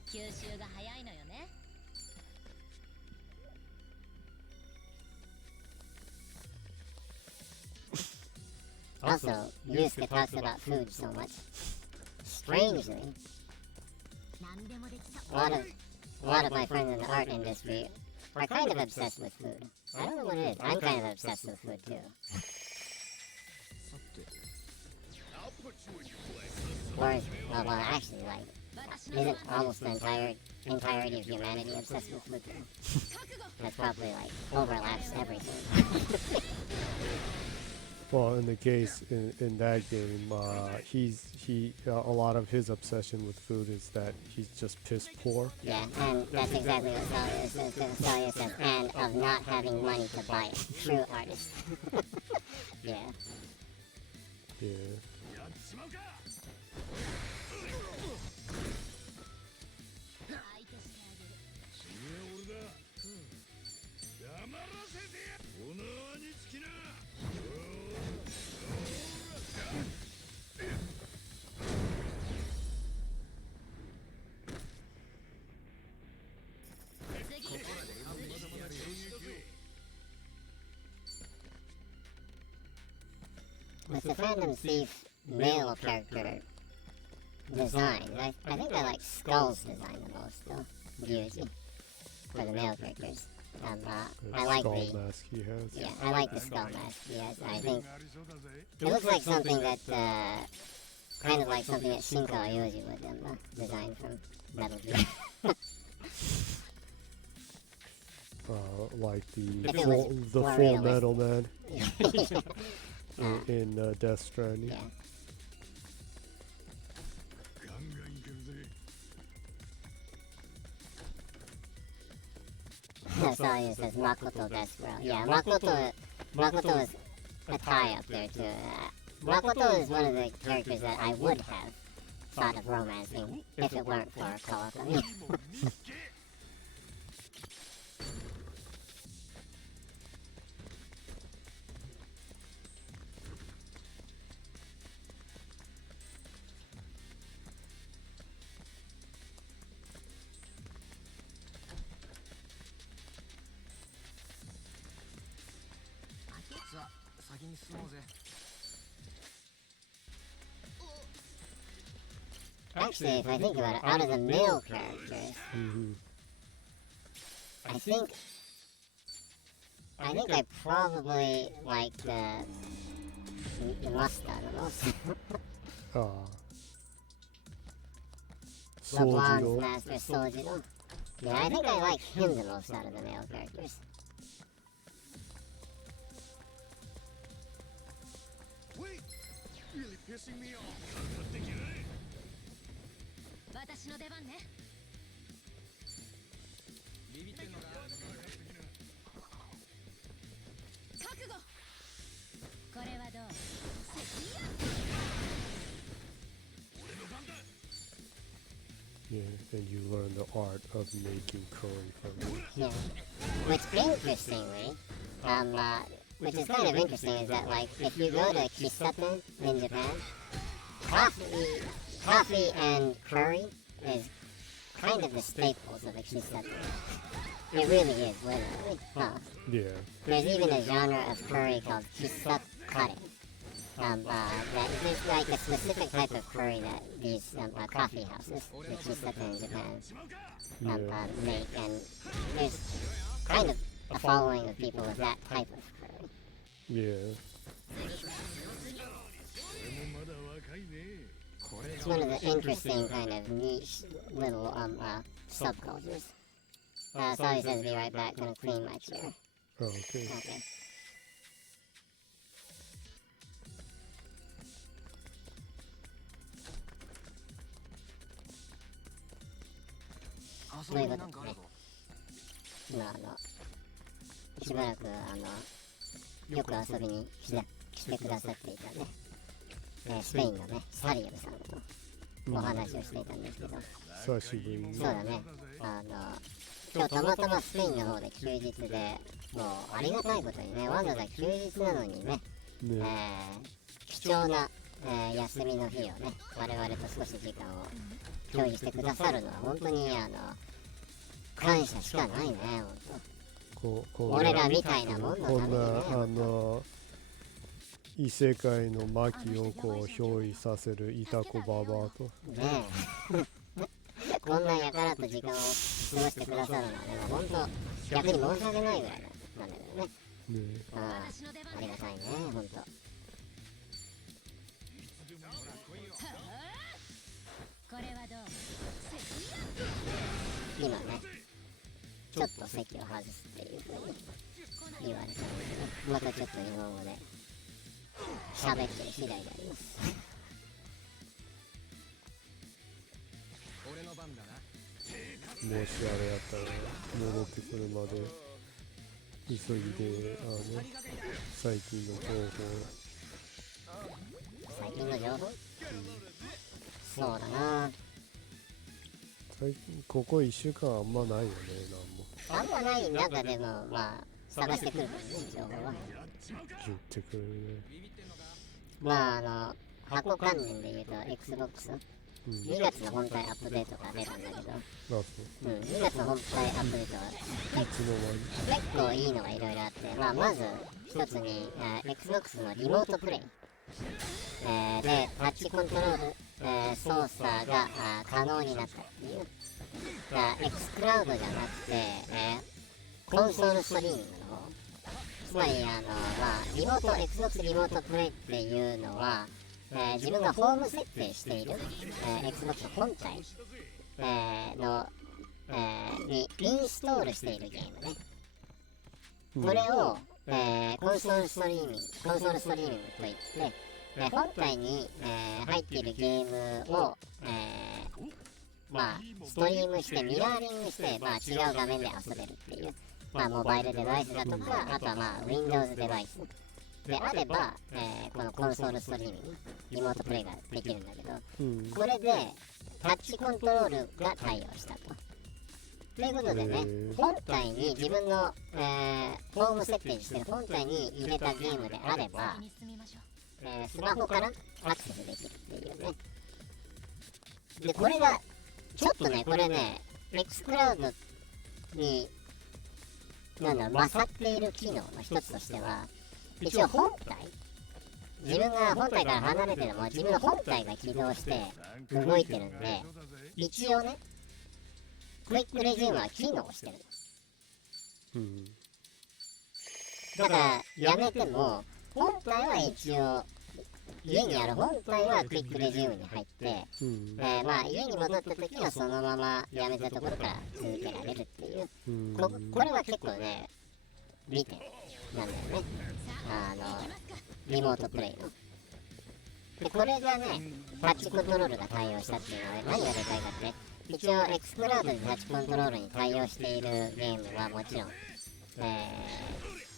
吸収が早いのよね。Also, Yusuke talks about food so much. Strangely, 何でもできそう。 a lot of my friends in the art industry are kind of obsessed with food. I don't know what it is. I'm kind of obsessed with food too. Or, well, actually, like, isn't almost the entirety of humanity obsessed with food too? That's probably like overlaps everything. Well, in the case in that game, a lot of his obsession with food is that he's just piss poor. Yeah, and that's exactly what Salia says, and of not having money to buy it. True artist. Yeah. Yeah. 相手してあげる。With the fandom thief male character design, I think I like Skull's design the most, though. Usually, for the male characters. I like skull the mask he has. yeah, I like the skull mask. Yes, I think it looks like something that kind of like something that Shinko Aoji would design from Metal Gear. Like If it the was full more realistic. metal man Yeah. in Death Stranding. Yeah. Salia says Makoto best bro. Yeah, Makoto is a tie up there too. Makoto is one of the characters that I would have thought of romancing if it weren't for Kawakami. Actually, if I think about it, out of the male characters, I think I probably like the Master the most. The Bronze Sojiro. Master Sojiro. Yeah, I think I like him the most out of the male characters. Wait! Really pissing me off. 私の出番ね。覚悟。これはどう？ Yeah, and you learn the art of making curry from it. Yeah. Which interestingly, which is kind of interesting, is that like if you go to Kissaten in Japan, coffee and curry is kind of the staples of a Kissaten. It really is, literally. Yeah. There's even a genre of curry called Kissakare. That is like a specific type of curry that these coffee houses, the Kissaten in Japan, make, and there's kind of a following of people with that type of curry. Yeah. It's one of the interesting kind of niche little subcultures. Sorry, says be right back. Gonna clean my chair. Oh, okay. Okay. ということでね、今しばらくよく遊びに来てくださっていたね、スペインのね、サリエルさんとお話をしていたんですけど、久しぶりに。そうだね、今日たまたまスペインの方で休日で、もうありがたいことにね、わざわざ休日なのにね、貴重な、休みの日をね、我々と少し時間を共有してくださるのは本当に感謝しかないね、本当。俺らみたいなもんのためにね。こんな異世界の真木よう子を憑依させるイタコババアと。ねえ。こんなやからと時間を過ごしてくださるのはね、本当逆に申し訳ないぐらいなんだけどね。ありがたいね、本当。これはどう？今ね、ちょっと席を外すっていう風に言われたので、またちょっと日本語で喋ってる次第であります。俺の番だな。もしあれやったら戻ってくるまで急ぎで最近の情最近の情報？そうだな。最近ここ1週間あんまないよね、あんまない中でもまあ探してくるからね、情報は。言ってくるね。まあ箱関連で言うと Xbox、2月の本体アップデートが出たんだけど、2月の本体アップデートは結構いいのがいろいろあって、まず一つにXbox のリモートプレイ、でタッチコントロール、操作が可能になったっていう。X クラウドじゃなくて、コンソールストリーミングの方、つまりリモート Xbox リモートプレイっていうのは、自分がホーム設定している、Xbox 本体、にインストールしているゲームね。これを、コンソールストリーミングといって、本体に、入っているゲームを、ストリームしてミラーリングして、違う画面で遊べるっていう、モバイルデバイスだとか、あとはWindows デバイスであれば、このコンソールストリーミング、リモートプレイができるんだけど、これでタッチコントロールが対応したと。ということでね、本体に自分の、ホーム設定にしてる本体に入れたゲームであれば、スマホからアクセスできるっていうね。で、これがちょっとね、これね、X クラウドに勝っている機能の一つとしては、一応本体、自分が本体から離れてるのも自分の本体が起動して動いてるんで、一応ね、クイックレジュームは機能してる。だからやめても本体は一応家にある本体はクイックレジュームに入って、家に戻った時はそのままやめたところから続けられるっていう、これは結構ね利点なんだよね、リモートプレイの。でこれがねタッチコントロールが対応したっていうのは何がでかいかって、一応 X クラウドでタッチコントロールに対応しているゲームはもちろん、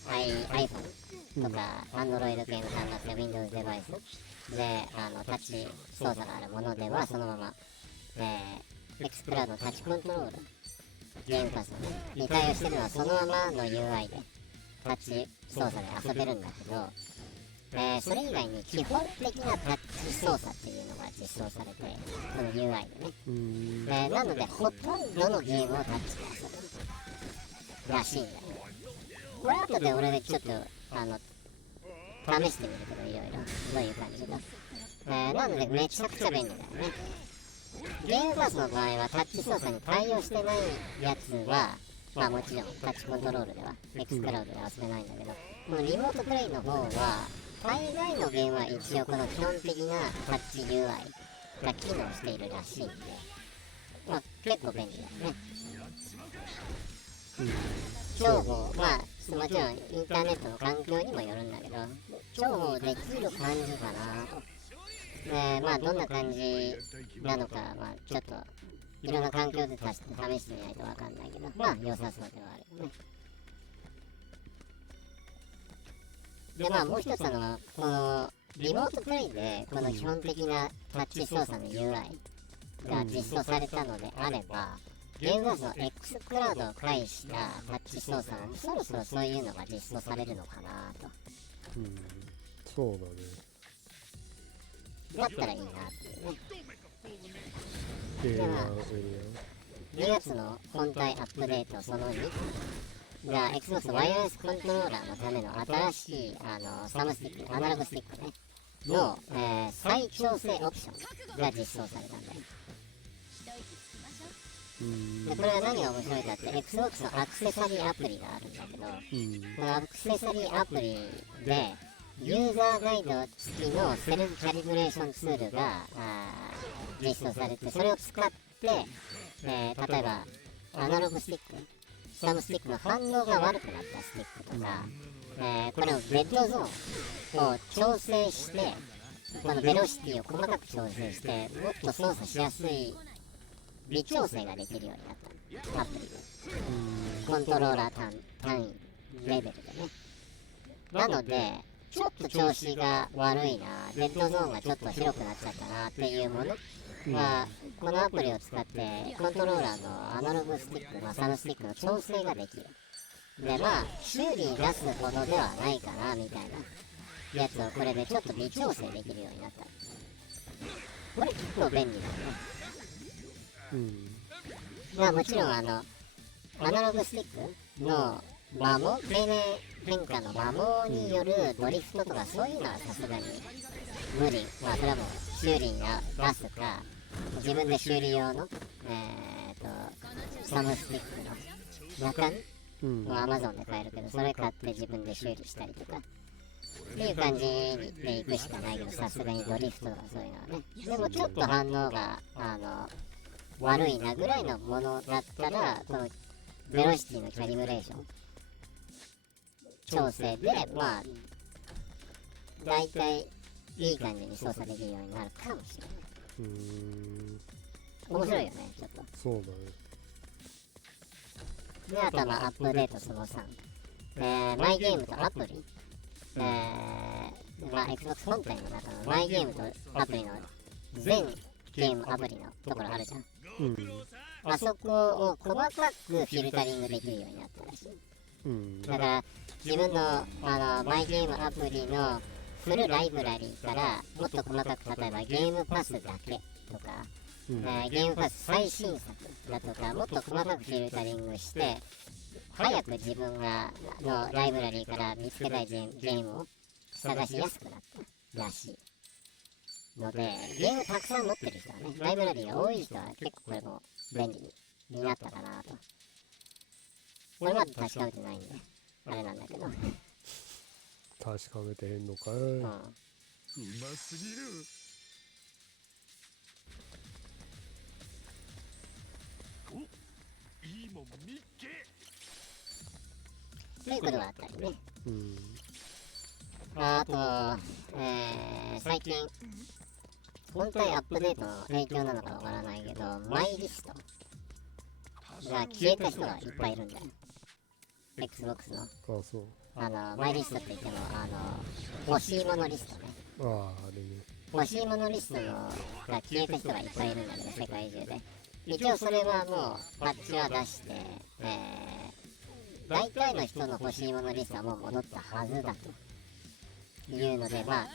iPhone とか Android 系の端末や Windows デバイスでタッチ操作があるものではそのまま、X クラウドのタッチコントロールゲームパスに対応しているのはそのままの UI でタッチ操作で遊べるんだけど、それ以外に基本的なタッチ操作っていうのが実装されて、この UI でね。なのでほとんどのゲームをタッチで遊べるらしいんだよね。これ後で俺でちょっと試してみるけど、いろいろどういう感じか。なのでめちゃくちゃ便利だよね。ゲームパスの場合はタッチ操作に対応してないやつはまあもちろんタッチコントロールでは X クラウドでは遊べないんだけど、このリモートプレイの方は大概のゲームは一応この基本的なタッチ UI が機能しているらしいんで、まあ結構便利だよね。重宝、まあもちろんインターネットの環境にもよるんだけど、重宝できる感じかなと。まあどんな感じなのか、まあちょっといろんな環境で試してみないとわかんないけど、まあ良さそうではあるよね。でまあもう一つこのリモートプレイでこの基本的なタッチ操作の UI が実装されたのであれば、ゲームバースの X クラウドを介したタッチ操作もそろそろそういうのが実装されるのかなと。そうだね。だったらいいなっていうね。でまあ2月の本体アップデートその2が Xbox ワイヤレスコントローラーのための新しいサムスティック、アナログスティックねの、再調整オプションが実装されたんだよ。でこれは何が面白いかって Xbox のアクセサリーアプリがあるんだけど、このアクセサリーアプリでユーザーガイド付きのセルフキャリブレーションツールが実装されて、それを使って、例えばアナログスティック、サムスティックの反応が悪くなったスティックとか、これをデッドゾーンを調整して、このベロシティを細かく調整してもっと操作しやすい微調整ができるようになったアプリで、コントローラー単位レベルでね。なのでちょっと調子が悪いな、デッドゾーンがちょっと広くなっちゃったなっていうものは、このアプリを使ってコントローラーのアナログスティック、サムスティックの調整ができる。でまあ修理に出すほどではないかなみたいなやつをこれでちょっと微調整できるようになった。これ結構便利だよね。まあもちろんアナログスティックの摩耗、定年変化の摩耗によるドリフトとかそういうのはさすがに無理。まあそれはもう修理に出すか、自分で修理用のサムスティックの中身もう Amazon で買えるけど、それ買って自分で修理したりとかっていう感じでいくしかないけど、さすがにドリフトとかそういうのはね。でもちょっと反応が悪いなぐらいのものだったら、このベロシティのキャリブレーション調整でまあ大体いい感じに操作できるようになるかもしれない。面白いよね、ちょっと。そうだね。であとはまあアップデートその3、マイゲームとアプリ、まあ Xbox 本体の中のマイゲームとアプリの全ゲームアプリのところあるじゃん。あそこを細かくフィルタリングできるようになったらしい。だから自分のマイゲームアプリのフルライブラリーからもっと細かく、例えばゲームパスだけとか、ゲームパス最新作だとか、もっと細かくフィルタリングして早く自分がのライブラリーから見つけたいゲームを探しやすくなったらしいので、ゲームたくさん持ってる人はね、ライブラリーが多い人は結構これも便利になったかなと。これまで確かめてないんであれなんだけど、確かめてへんのかい。うますぎる。お、いいもん見っけ。ということがあったりね。あと、最近本体アップデートの影響なのかわからないけど、マイリストが消えた人がいっぱいいるんだよ、 Xbox の。マイリストって言っても欲しいものリストね。あれね。欲しいものリストが消えた人がいっぱいいるんだけど、世界中で。一応それはもうパッチは出して、大体の人の欲しいものリストはもう戻ったはずだというので、まあ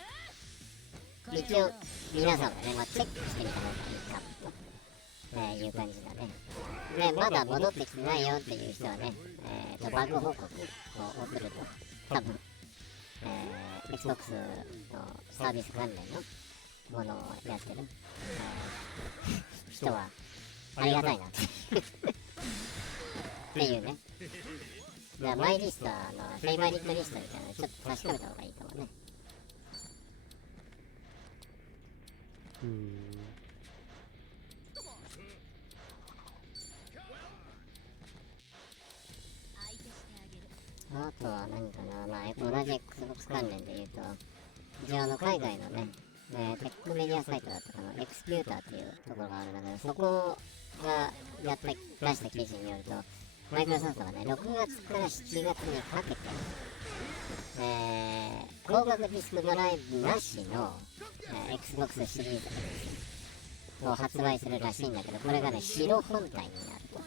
一応皆さんもね、まあ、チェックしてみた方がいいかと、いう感じだね。で、まだ戻ってきてないよっていう人はね、バグ報告を送ると多分、Xbox のサービス関連のものをやってる、人はありがたいなっていうね。だからマイリストはフェイバリットリストみたいなのちょっと確かめた方がいいかもね。あとは何かな、まあ、同じ Xbox 関連で言うと、一応海外のね、テックメディアサイトだったかな、エクスキューターっていうところがあるんだけど、そこが出した記事によると、マイクロソフトがね、6月から7月にかけて、光学ディスクドライブなしの、Xbox シリーズを発売するらしいんだけど、これがね、白本体になると。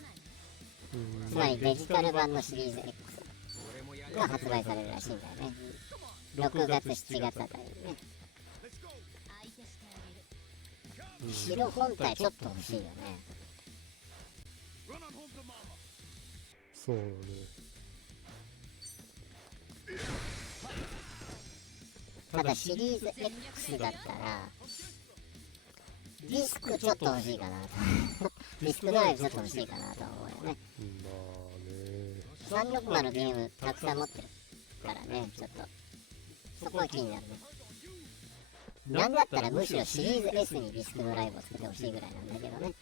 つまりデジタル版のシリーズ Xが発売されるらしいんだよね。6月、7月あたりにね。白本体ちょっと欲しいよね。そうだね。ただシリーズ X だったらディスクちょっと欲しいかなとディスクドライブちょっと欲しいかなと思うよね。まあね、360ゲームたくさん持ってるからね、ちょっとそこは気になるね。なんだったらむしろシリーズ S にディスクドライブを作ってほしいぐらいなんだけどね、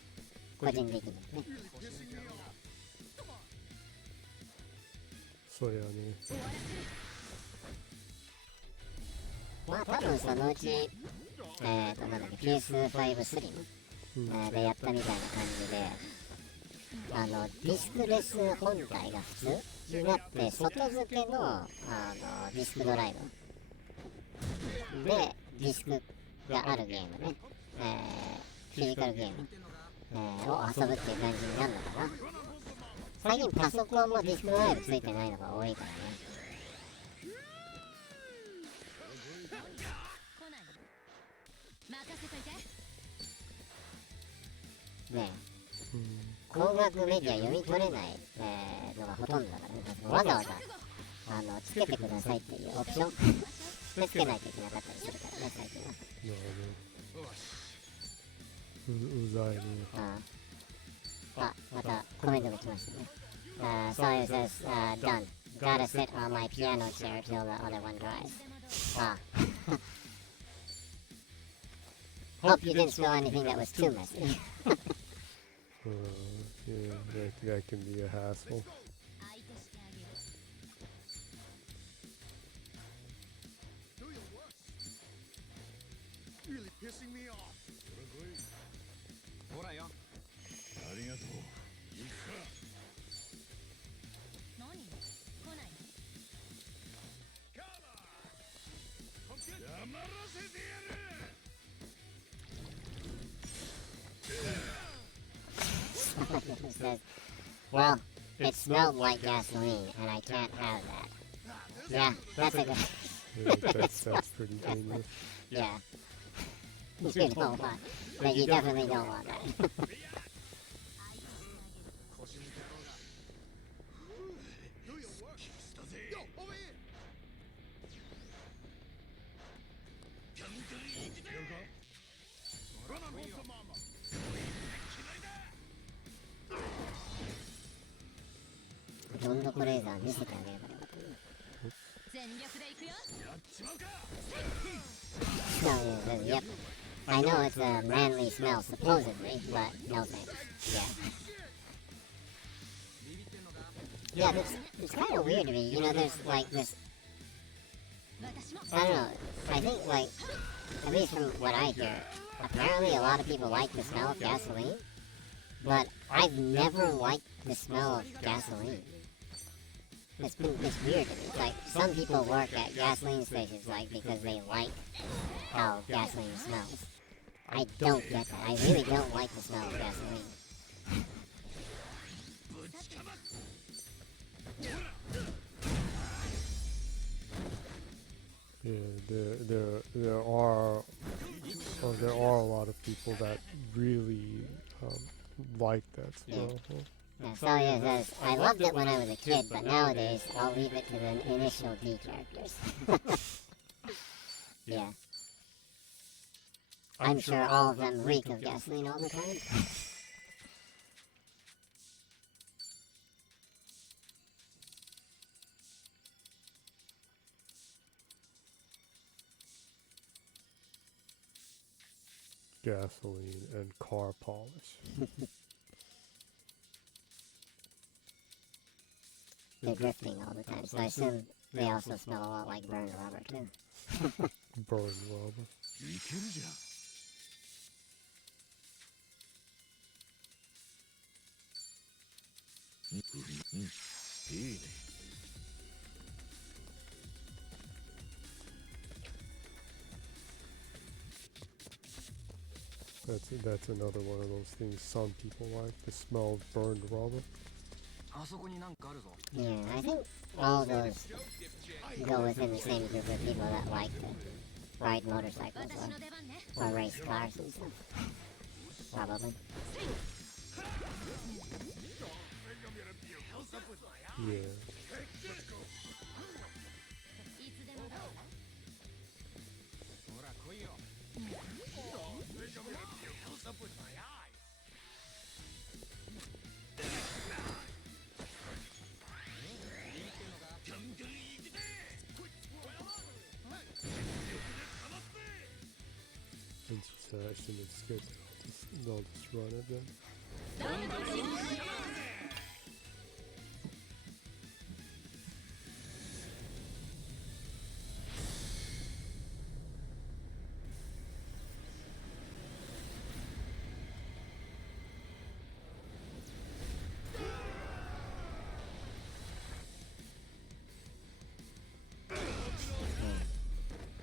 個人的にはね。そりゃね。まあ多分そのうちなんだっけ PS5 スリム、でやったみたいな感じで、ディスクレス本体が普通になって外付けの、ディスクドライブでディスクがあるゲームね、フィジカルゲーム、を遊ぶっていう感じになるのかな。最近パソコンもディスクドライブついてないのが多いからね。ねえ、光学メディア読み取れない、のがほとんどだからね。わざわざつけてくださいっていうオプションでつけないといけなかったりするからね、最近は。うざいね。あ、またコメントが来ましたね。So it says, done. Gotta sit on my piano chair till the other one dries. Hope you didn't spill anything that was too messy. Yeah, that can be a hassle. Really pissing me off. ほらよ。ありがとう。いいか。何？来ない？黙らせてやる。It says, well, it smelled like gasoline, and I can't have that. Yeah, that's a good. That's pretty dangerous. Yeah. You don't want, but you definitely don't want that. どんどこレーザー見せてあげればよかったね。全力で行くよ。No, yep. I know it's a manly smell supposedly, but no thanks. Yeah. Yeah, it's kind of weird to me. You know, there's like this. I don't know. I think like, at least from what I hear, apparently a lot of people like the smell of gasoline, but I've never liked the smell of gasoline. It's weird to me. Like, some people work at gasoline stations, like, because they like how gasoline smells. I don't get that. I really don't like the smell of gasoline. there are a lot of people that really like that spell. Yeah, Sawyer says, I loved it when I was a kid, but nowadays I'll leave it to the initial D characters. Yeah. I'm sure all of them reek of gasoline all the time. Gasoline and car polish. They're drifting all the time, so I assume they also smell a lot like burned rubber too. Burned rubber. いけるじゃん。いいね。That's another one of those things some people like, the smell of burned rubber. あそこになんかあるぞ。 Yeah, I think all those go within the same group of people that like to ride motorcycles or race cars and stuff. Probably. Yeah. ほら来いよ。 Since you said I shouldn't have skipped it, I'll just run it then.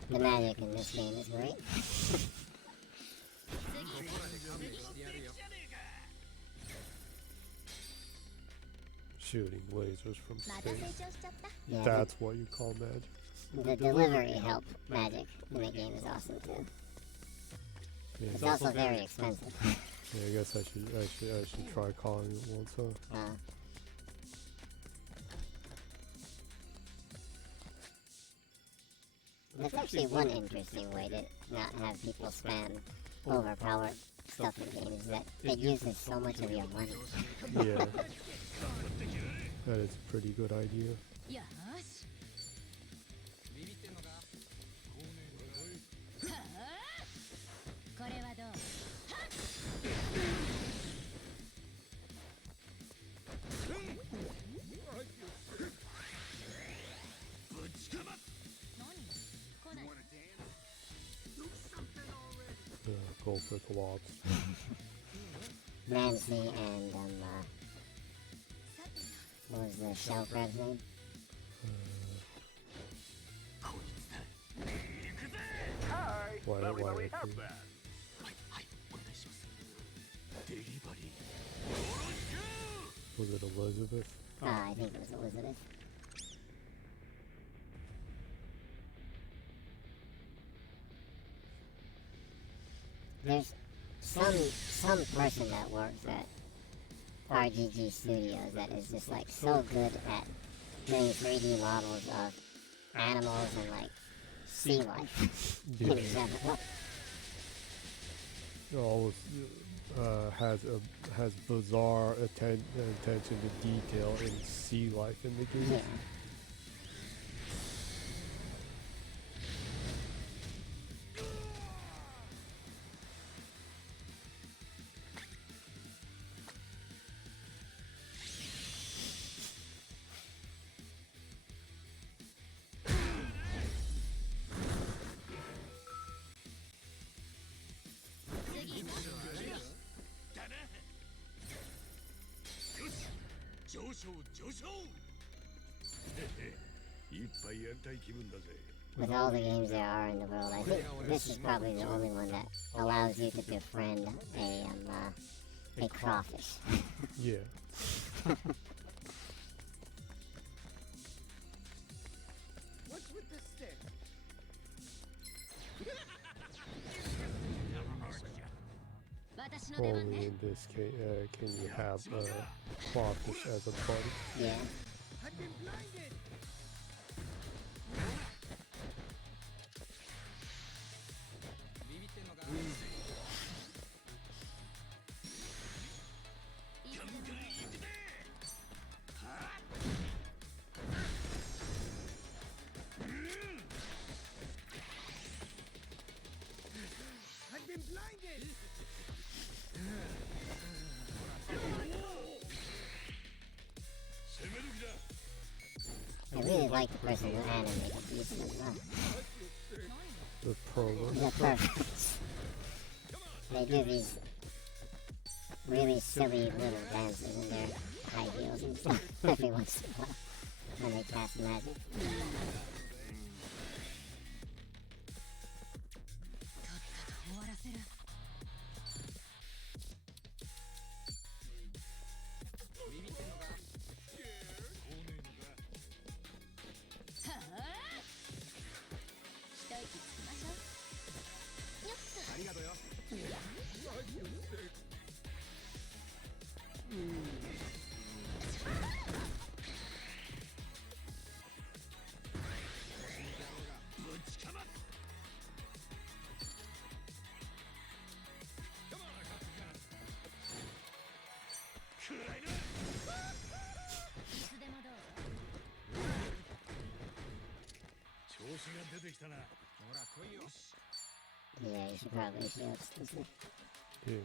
The magic in this game is great. Shooting lasers from space. Yeah, That's what you call magic. the delivery help magic in the game is awesome too. Yeah, It's also very expensive. yeah, I guess I should try calling it once, huh? That's actually one interesting way to not have people spam overpowered stuff in games, that it uses so much of your money. Yeah. That is a pretty good idea. よーし。ビビってんのか。はあ。これはどう？ Yeah, go for the lobs. Nancy and, what was the shell crab's name? Why have was that? デリバリー。 it Elizabeth? I think it was Elizabeth. There's some person that works at RGG Studios that is just like so good at doing 3D models of animals and like sea life. Yeah. In general. Always has bizarre attention to detail in sea life in the game. Yeah. With all the games there are in the world, I think this is probably the only one that allows you to befriend a crawfish. Yeah. What's with the stick? this, can you have crawfish as a buddy? Yeah. I've been blinded. ビビってんのか。I've been blinded. I really like the person who animated these as well. The program. The perfect. They do these really silly little dances in their high heels and stuff every once in a while when they cast magic. 終わらせる。ビビってんのか。はあ。一息つきましょう。よっと。ありがとうよ。いつでもどうぞ。調子が出てきたな。ほら来いよ。 Yeah, you should probably see what's this. Yeah.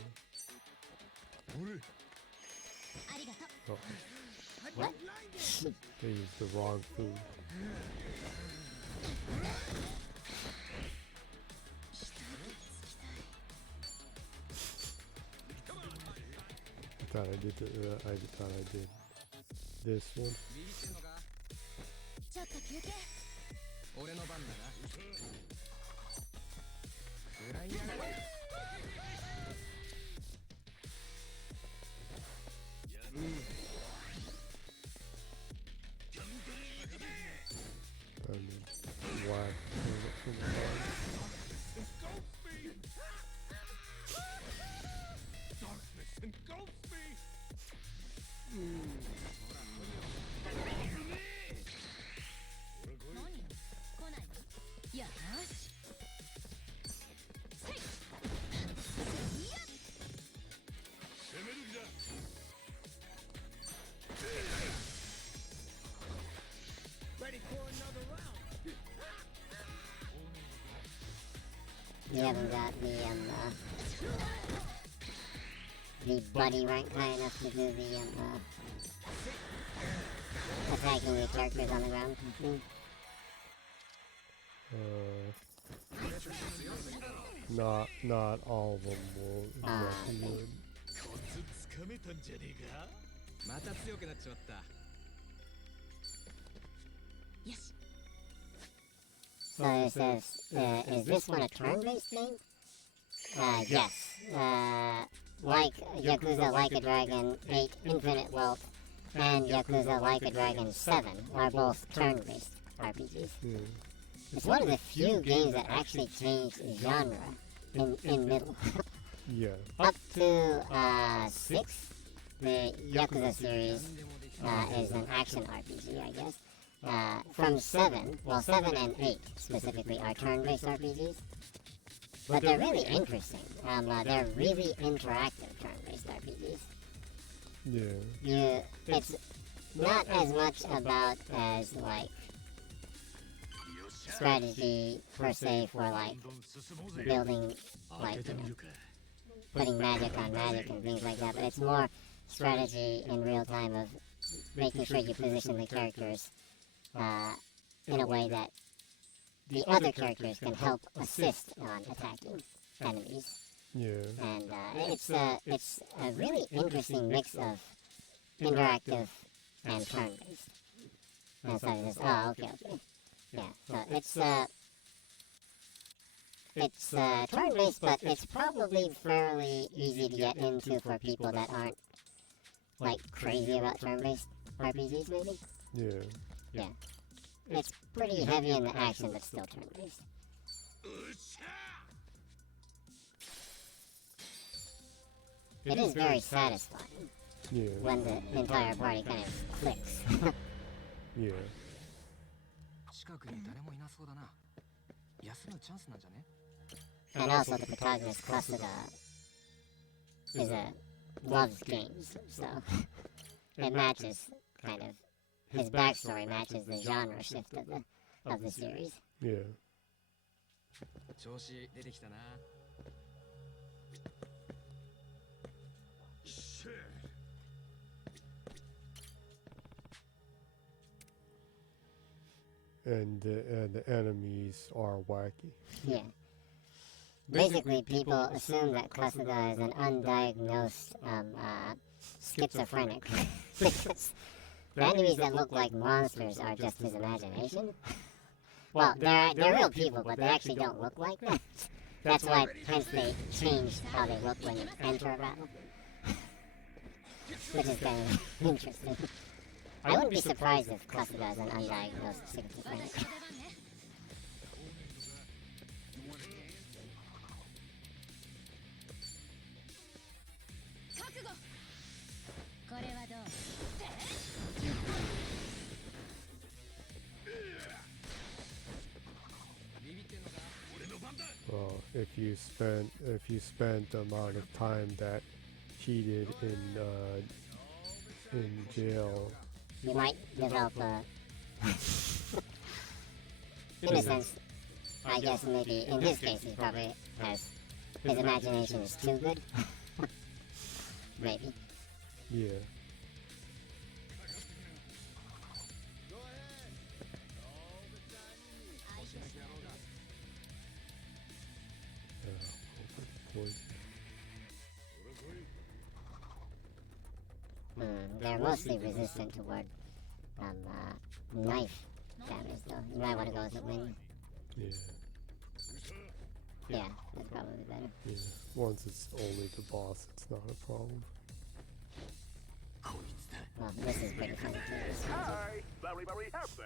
ありがとう。 Oh, What? they used the wrong food. 一息つきたい。 I thought I did this one. ビビってんのか。ちょっと休憩。俺の番だな。フライヤー。 Whack from the bottom. Darkness engulfs me. 何？来ないの？よし。せい。いや。攻める気だ。 Ready for another round. You haven't got the buddy rank high enough to do the attacking the characters on the ground. Not all of them will exactly would. コツつかめたんじゃねえか。また強くなっちまった。よし。 So it says, is this one a turn-based thing? Yes. Like Yakuza Like a Dragon 8 Infinite Wealth and Yakuza Like a Dragon 7 are both turn-based RPGs. Yeah. It's one of the few games that actually changed genre in middle. Yeah. Up to 6, the Yakuza series is an action RPG, I guess. From 7, well 7 and 8 specifically are turn-based RPGs. But they're really interesting. They're really interactive turn-based RPGs. Yeah. It's not as much about as like strategy per se for like building like putting magic on magic and things like that, but it's more strategy in real time of making sure you position the characters in a way that the other characters can help assist on attacking enemies. Yeah. And it's a really interesting mix of interactive and turn-based. And so it's okay. Yeah, so it's turn-based, but it's probably fairly easy to get into for people that aren't like crazy about turn-based RPGs, maybe. Yeah. Yeah, it's pretty heavy in the action, but still turn-based. it is very satisfying Yeah. when the entire party kind of clicks. Yeah. 近くに誰もいなそうだな。休むチャンスなんじゃね？ And also the protagonist Kasuga loves games, so it matches kind of his backstory matches the genre shift of the series. Yeah. 調子出てきたな。And the enemies are wacky. Yeah. Basically, people assume that Kasuga is an undiagnosed schizophrenic because the enemies that look like monsters are just his imagination. Well, they're real people, but they actually don't look like that. That's why hence they changed how they look when you enter a battle. Which is kind of interesting. I wouldn't be surprised if Kasuga is an undiagnosed schizophrenic. 覚悟。これはどう？ Well, if you spent the amount of time that he did in jail, You might develop in a sense, I guess maybe in his case he probably has, his imagination is too good. Maybe. yeah. Point. They're mostly resistant toward knife damage though. You might want to go with the wind. Yeah. Yeah, that's probably better. Yeah. Once it's only the boss, it's not a problem. Well, this is pretty funny too. Hi, very, very happy.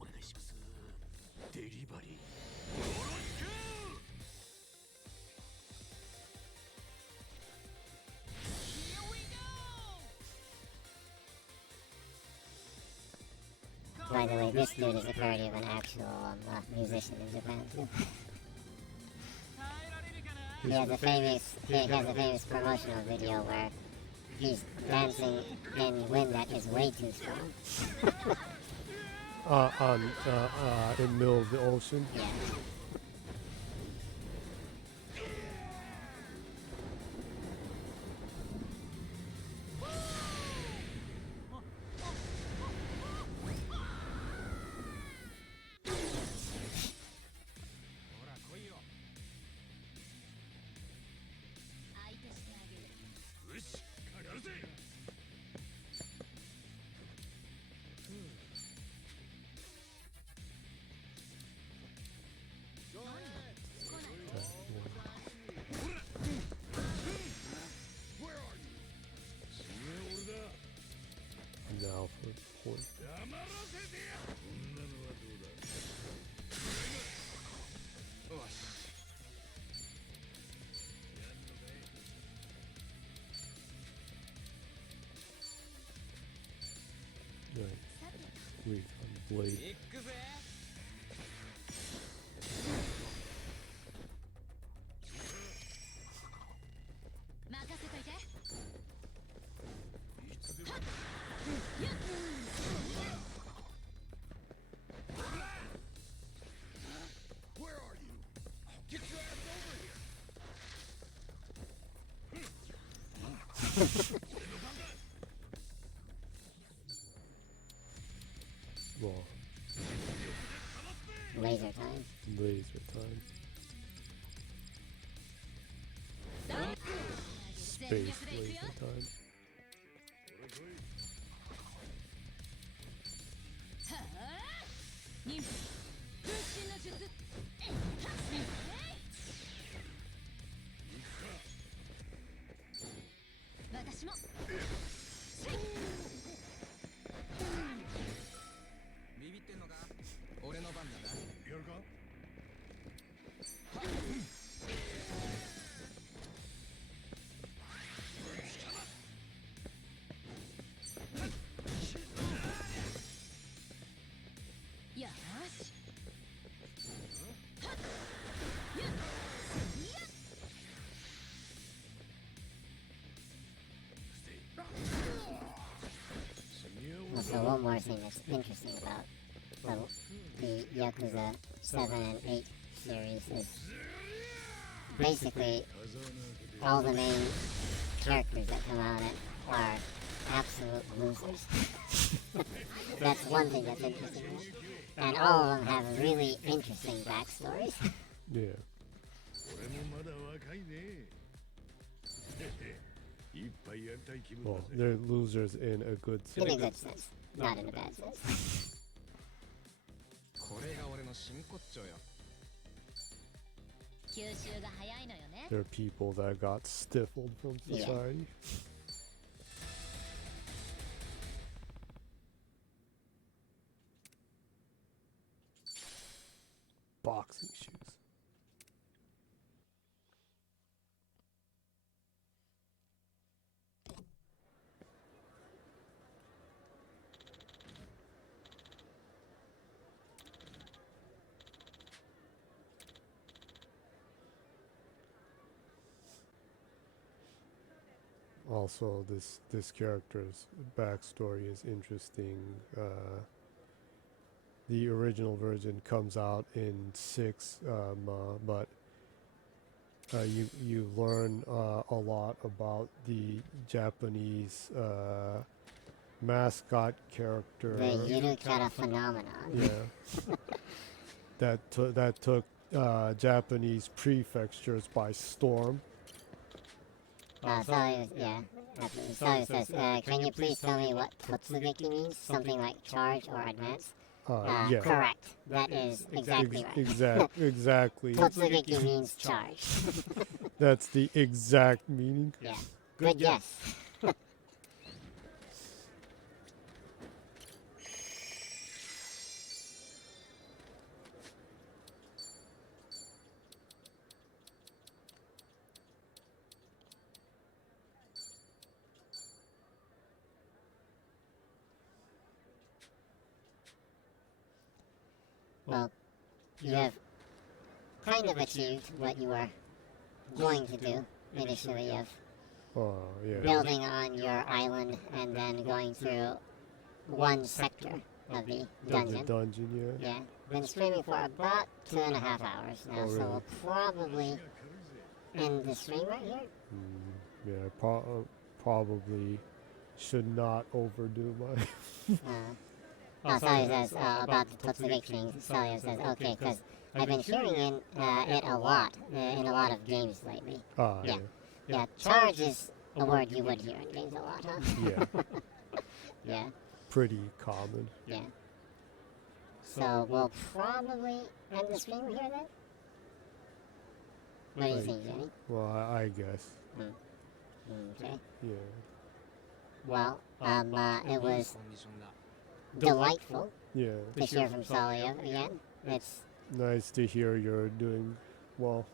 お願いします。デリバリー。 By the way, this dude is a parody of an actual musician in Japan too. He has a famous promotional video where he's dancing in wind that is way too strong. In the middle of the ocean. Yeah. Now for the point. Right. Wait on the blade. 行くぜ。 任せといて。 Where are you? Get your ass over here. Well, Laser time. laser time. Space laser time. はあ。任務。分身の術。私も。ビビってんのか？俺の番だな。やるか？ はっ Also, one more thing that's interesting about the Yakuza 7 and 8 series is basically all the main characters that come out of it are absolute losers. That's one thing that's interesting. And all of them have really interesting backstories. Yeah. Well, they're losers in a good In a sense. good sense, not in a bad sense. これが俺の真骨頂よ。吸収が早いのよね。 They're people that got stifled from Yeah. society. Boxing shoes. Also, this character's backstory is interesting. The original version comes out in 6, but you learn a lot about the Japanese mascot character. The Yurukara phenomenon. Yeah, that took Japanese prefectures by storm. Sawyer, yeah. Sawyer says, can you please tell me what totsugeki means? Something like charge or advance? Yeah, Correct. That is exactly right. Exactly. Totsugeki means charge. That's the exact meaning. Yeah. Good guess. Well, you have kind of achieved what you were going to do initially of Yeah. building on your island and then going through one sector of the The dungeon. dungeon, yeah. Yeah, been streaming for about 2.5 hours now, Oh, so really? we'll probably end the stream right here. Yeah, probably should not overdo my. Sawyer says about the Totsugeki thing. Sawyer says, okay, because I've been hearing it a lot in a lot of games lately. Yeah. Yeah, charge is a word you would hear in games a lot, huh? Yeah, Yeah, pretty common. yeah. So we'll probably end the stream here then? What do you think, Jenny? Well, I guess. Okay. Yeah. Well, it was コンディションだ。 delightful Yeah. to hear from Sawyer again. It's Nice to hear you're doing well.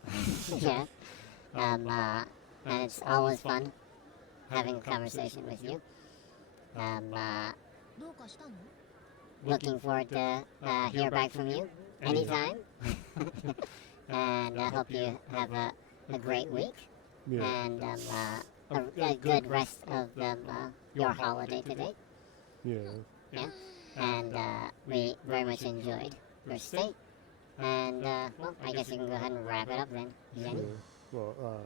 yeah. And it's always fun having a conversation with you. どうかしたの？ Looking forward to hear back from you anytime. And I hope you have a great week Yeah. and a good rest of your holiday today. Yeah. Yeah. And we very much enjoyed your stay. And well, I guess you can go ahead and wrap it up then, Jenny. Yeah. Well,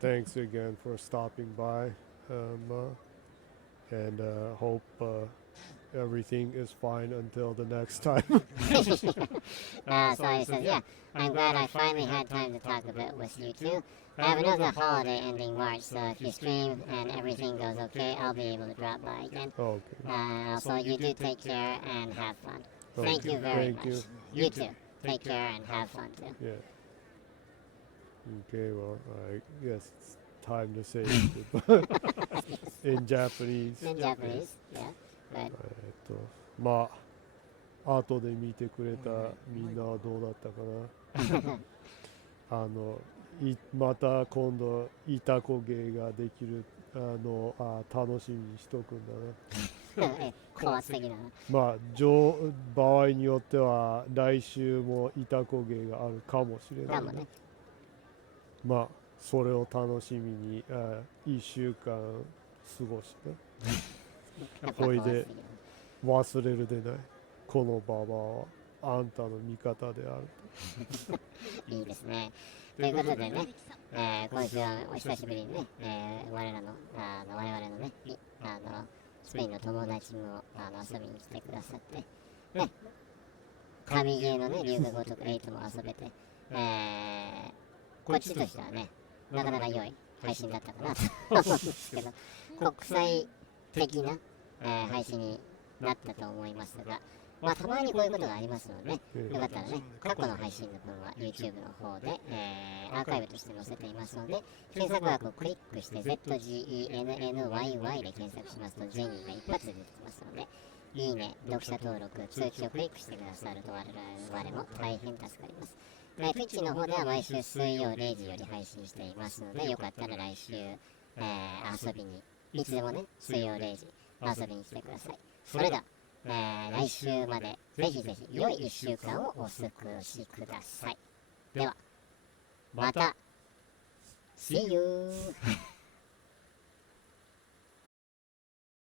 thanks again for stopping by, and hope everything is fine until the next time. So he says, yeah, I'm glad I finally had time to talk a bit with you too. I have another holiday ending March, so if you stream and everything goes okay, I'll be able to drop by again. Okay. So you do take care and have fun. Thank you very Thank much. you. You too. Take care and have fun too. Yeah. Okay, well, I guess it's time to say goodbye in Japanese. In Japanese, yeah. But まあ後で見てくれたみんなはどうだったかなまた今度イタコ芸ができる楽しみにしとくんだな怖すぎるな。まあ場合によっては来週もイタコ芸があるかもしれない、かもね。まあそれを楽しみに1週間過ごしてほいで忘れるでない。このババアはあんたの味方である。いいですね。ということでね、今週はお久しぶりにね、我々のね、スペインの友達も遊びに来てくださって、ね、神ゲーのね、龍が如く8も遊べて、こっちとしてはね、なかなか良い配信だったかなと思うんですけど、国際的な、配信になったと思いますが、まあたまにこういうことがありますので、ね、よかったらね、過去の配信の分は YouTube の方で、アーカイブとして載せていますので、検索枠をクリックして zGennyy で検索しますとジェニーが一発で出てきますので、いいね、読者登録、通知をクリックしてくださると我々も大変助かります。Twitch の方では毎週水曜0時より配信していますので、よかったら来週、遊びに、いつでもね、水曜0時遊びに来てください。それでは、来週までぜひぜひ良い1週間をお過ごしください。では、また See you!